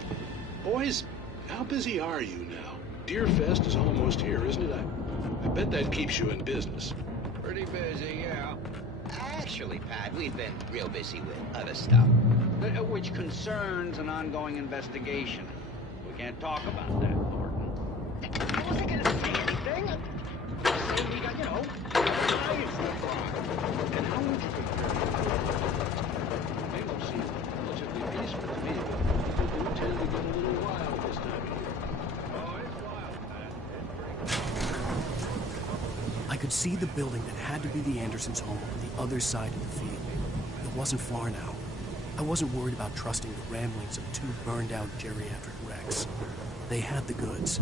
Boys, how busy are you now? Deerfest is almost here, isn't it? I bet that keeps you in business. Pretty busy, yeah. Actually, Pat, we've been real busy with other stuff, which concerns an ongoing investigation. We can't talk about that, Thornton. I wasn't gonna say anything. I say we got, you know, eyes for the crime. And hounds for They will seem relatively peaceful to me, but people do tend to get a little wild this time of year. Oh, it's wild, Pat. I could see the building that had to be the Andersons' home on the other side of the field. It wasn't far now. I wasn't worried about trusting the ramblings of two burned-out geriatric wrecks. They had the goods.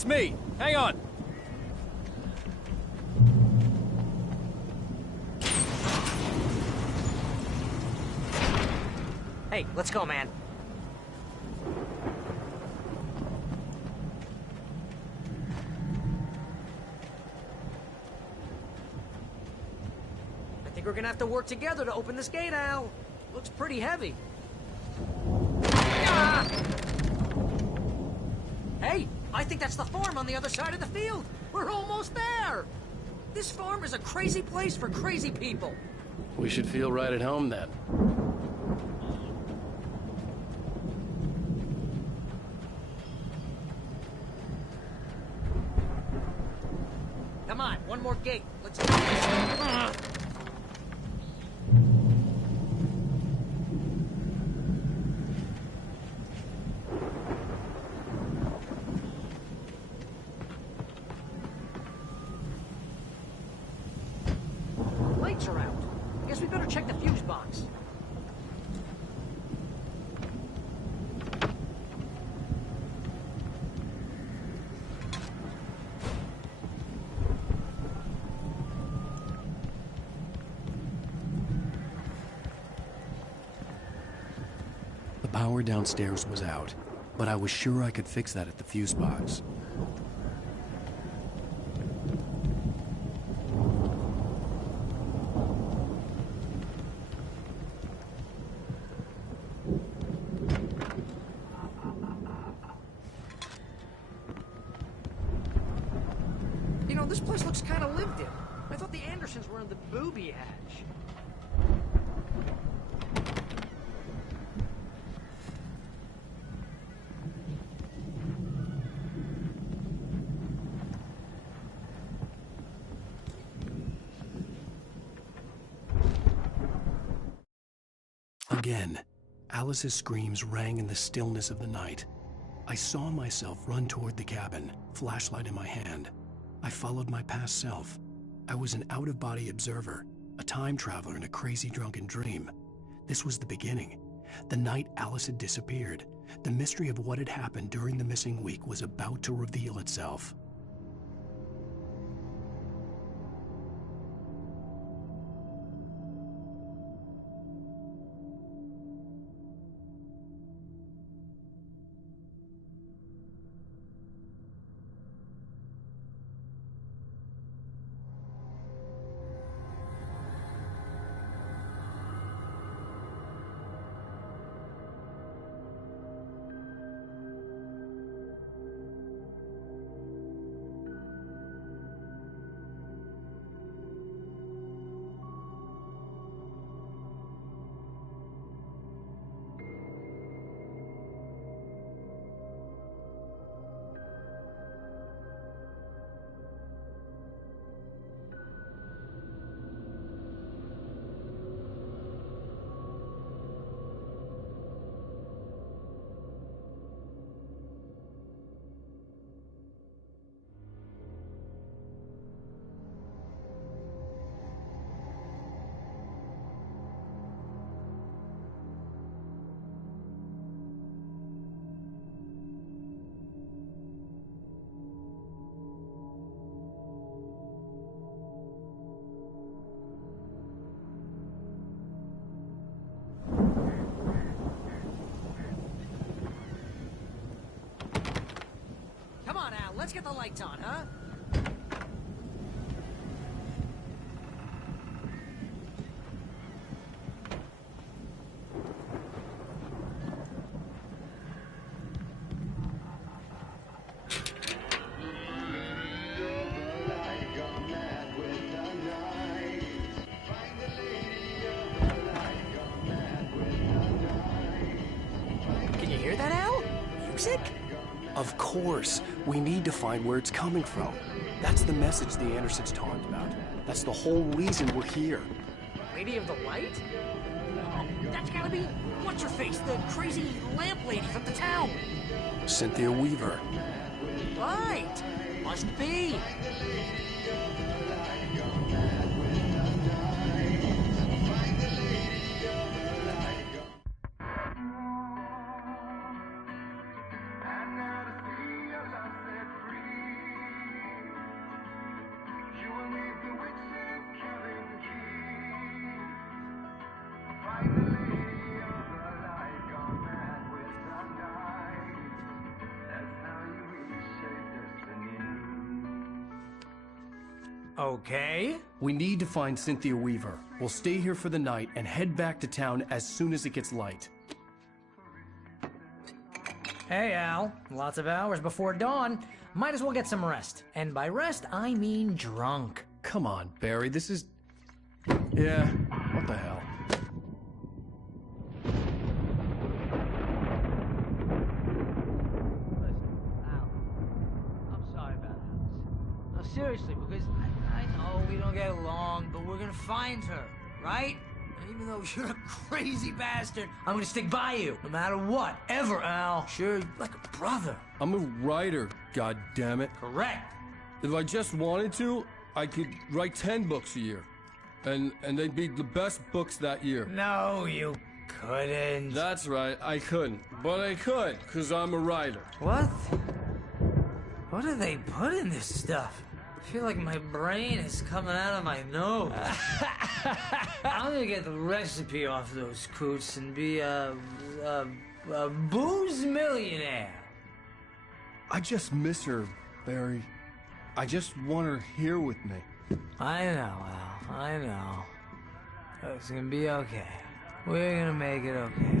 It's me. Hang on. Hey, let's go, man. I think we're gonna have to work together to open this gate, Al. Looks pretty heavy. Ah! Hey, I think that's the farm on the other side of the field. We're almost there. This farm is a crazy place for crazy people. We should feel right at home then. Come on, one more gate. Let's do this. Lights are out. Guess we better check the fuse box. The power downstairs was out, but I was sure I could fix that at the fuse box. You know, this place looks kind of lived in. I thought the Andersons were in the booby hatch. Again, Alice's screams rang in the stillness of the night. I saw myself run toward the cabin, flashlight in my hand. I followed my past self. I was an out-of-body observer, a time traveler in a crazy drunken dream. This was the beginning. The night Alice had disappeared. The mystery of what had happened during the missing week was about to reveal itself. Come on, Al, let's get the lights on, huh? Can you hear that, Al? Music? Of course, we need to find where it's coming from. That's the message the Andersons talked about. That's the whole reason we're here. Lady of the Light? Oh, that's gotta be what's-her-face, the crazy lamp lady from the town. Cynthia Weaver. Right. Must be. Okay. We need to find Cynthia Weaver. We'll stay here for the night and head back to town as soon as it gets light. Hey, Al. Lots of hours before dawn. Might as well get some rest. And by rest, I mean drunk. Come on, Barry, this is... Yeah, what the hell? Seriously, because I know we don't get along, but we're gonna find her, right? And even though you're a crazy bastard, I'm gonna stick by you, no matter what, ever, Al. Sure, like a brother. I'm a writer, goddammit. Correct. If I just wanted to, I could write 10 books a year. And they'd be the best books that year. No, you couldn't. That's right, I couldn't. But I could, because I'm a writer. What? What do they put in this stuff? I feel like my brain is coming out of my nose. I'm gonna get the recipe off those coots and be a booze millionaire. I just miss her, Barry. I just want her here with me. I know, Al. I know. It's gonna be okay. We're gonna make it okay.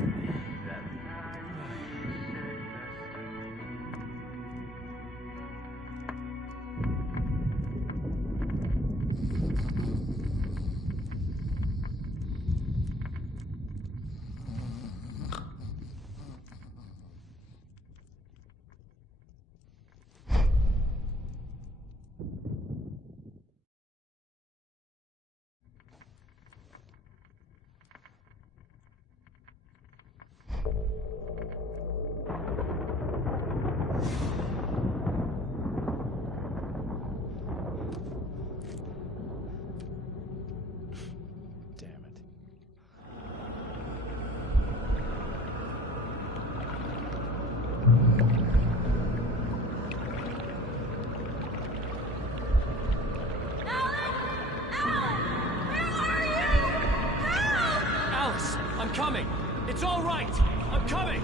I'm coming! It's all right! I'm coming!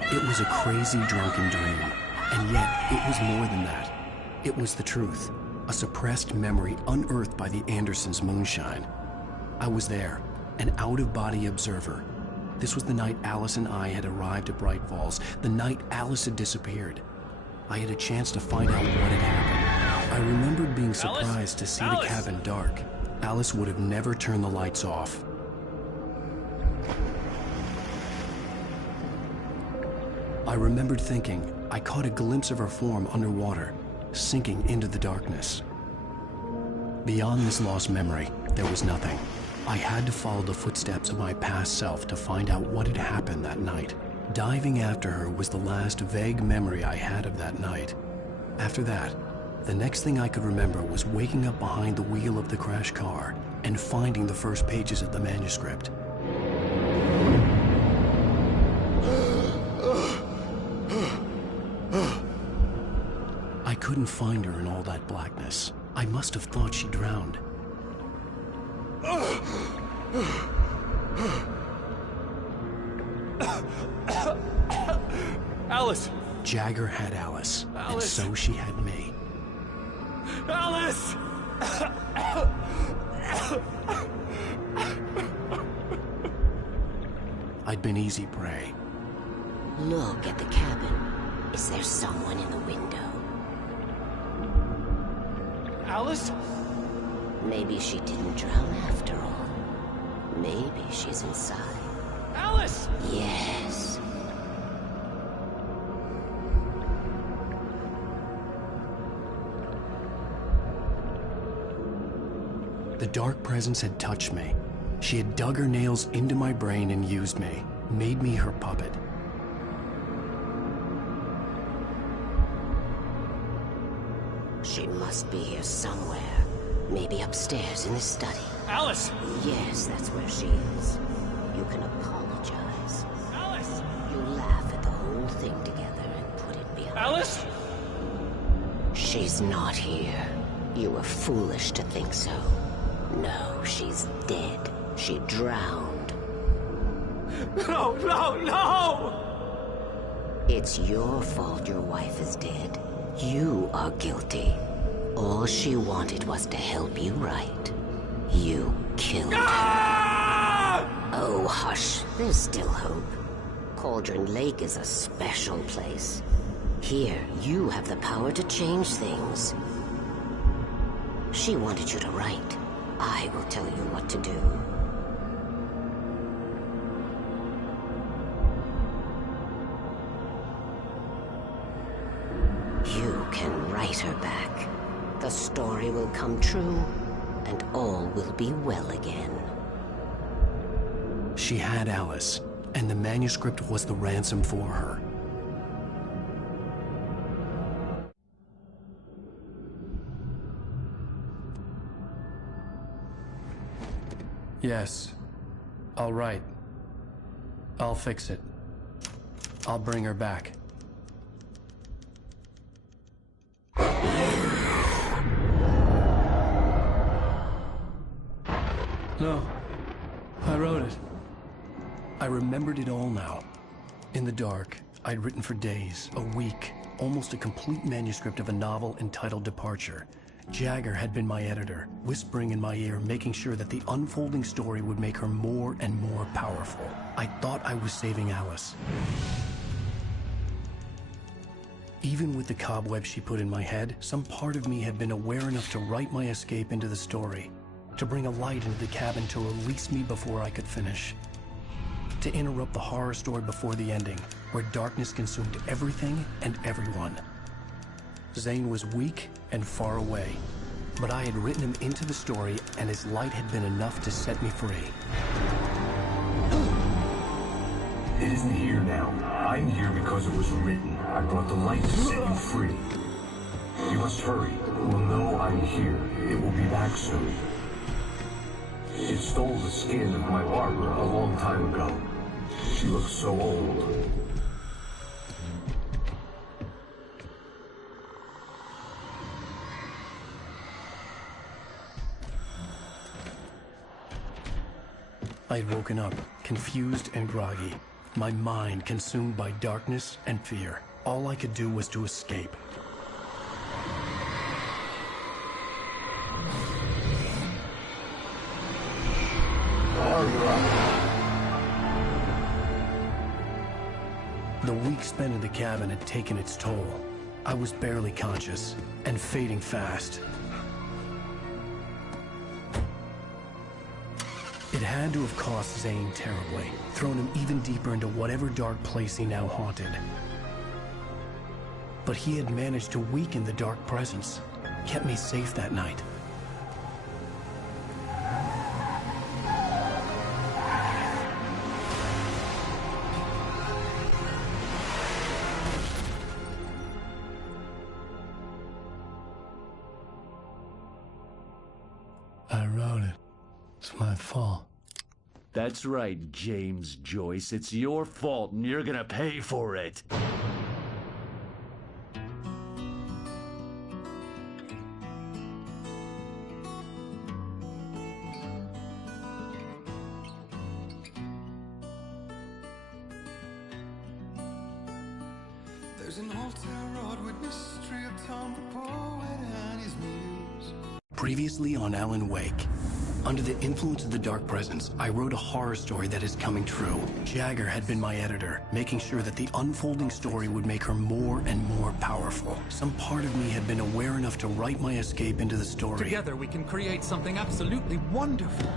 It was a crazy, drunken dream. And yet, it was more than that. It was the truth. A suppressed memory unearthed by the Andersons' moonshine. I was there, an out-of-body observer. This was the night Alice and I had arrived at Bright Falls, the night Alice had disappeared. I had a chance to find out what had happened. I remembered being surprised to see the cabin dark. Alice would have never turned the lights off. I remembered thinking I caught a glimpse of her form underwater, sinking into the darkness. Beyond this lost memory, there was nothing. I had to follow the footsteps of my past self to find out what had happened that night. Diving after her was the last vague memory I had of that night. After that, the next thing I could remember was waking up behind the wheel of the crashed car and finding the first pages of the manuscript. I couldn't find her in all that blackness. I must have thought she drowned. Alice! Jagger had Alice, and so she had me. Alice! I'd been easy prey. Look at the cabin. Is there someone in the window? Alice? Maybe she didn't drown after all. Maybe she's inside. Alice! Yes. The dark presence had touched me. She had dug her nails into my brain and used me, made me her puppet. She must be here somewhere. Maybe upstairs in the study. Alice! Yes, that's where she is. You can apologize. Alice! You laugh at the whole thing together and put it behind. Alice! She's not here. You were foolish to think so. No, she's dead. She drowned. No, no, no! It's your fault your wife is dead. You are guilty. All All she wanted was to help you write. You killed her. Oh, hush. There's still hope. Cauldron Lake is a special place. Here, you have the power to change things. She wanted you to write. I will tell you what to do. You can write her back. The story will come true, and all will be well again. She had Alice, and the manuscript was the ransom for her. Yes. I'll write. I'll fix it. I'll bring her back. No. I wrote it. I remembered it all now. In the dark, I'd written for days, a week, almost a complete manuscript of a novel entitled Departure. Jagger had been my editor, whispering in my ear, making sure that the unfolding story would make her more and more powerful. I thought I was saving Alice. Even with the cobweb she put in my head, some part of me had been aware enough to write my escape into the story, to bring a light into the cabin to release me before I could finish, to interrupt the horror story before the ending, where darkness consumed everything and everyone. Zane was weak and far away, but I had written him into the story, and his light had been enough to set me free. It isn't here now. I'm here because it was written. I brought the light to set you free. You must hurry. It will know I'm here. It will be back soon. It stole the skin of my barber a long time ago. She looks so old. I'd woken up, confused and groggy, my mind consumed by darkness and fear. All I could do was to escape. The week spent in the cabin had taken its toll. I was barely conscious, and fading fast. It had to have cost Zane terribly, thrown him even deeper into whatever dark place he now haunted. But he had managed to weaken the dark presence, kept me safe that night. I wrote it. It's my fault. That's right, James Joyce. It's your fault, and you're gonna pay for it. There's an old town road with mystery of Tom the poet and his muse. Previously on Alan Wake. Under the influence of the dark presence, I wrote a horror story that is coming true. Jagger had been my editor, making sure that the unfolding story would make her more and more powerful. Some part of me had been aware enough to write my escape into the story. Together we can create something absolutely wonderful.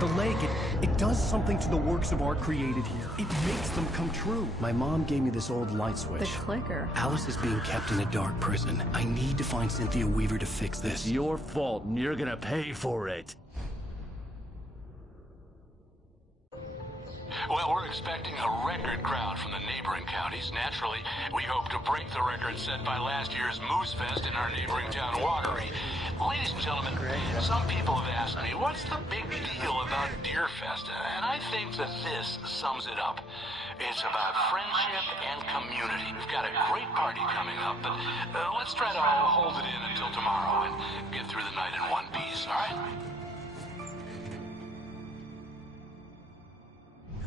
The lake, it does something to the works of art created here. It makes them come true. My mom gave me this old light switch. The clicker. Alice is being kept in a dark prison. I need to find Cynthia Weaver to fix this. It's your fault, and you're gonna pay for it. Well, we're expecting a record crowd from the neighboring counties. Naturally, we hope to break the record set by last year's Moose Fest in our neighboring town, Watery. Ladies and gentlemen, some people have asked me, what's the big deal about Deer Fest? And I think that this sums it up. It's about friendship and community. We've got a great party coming up, but let's try to hold it in until tomorrow and get through the night in one piece, all right?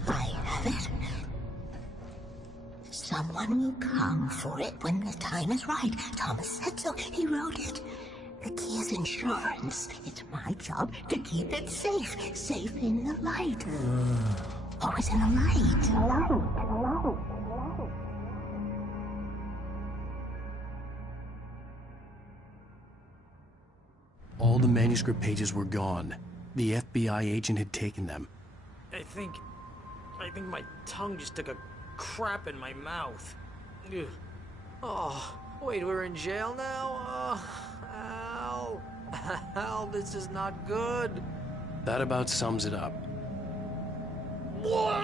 I have it. Someone will come for it when the time is right. Thomas said so. He wrote it. The insurance. It's my job to keep it safe. Safe in the light. Always in the light. All the manuscript pages were gone. The FBI agent had taken them. I think my tongue just took a crap in my mouth. Ugh. Oh, wait, we're in jail now? Oh, Al, this is not good. That about sums it up. What?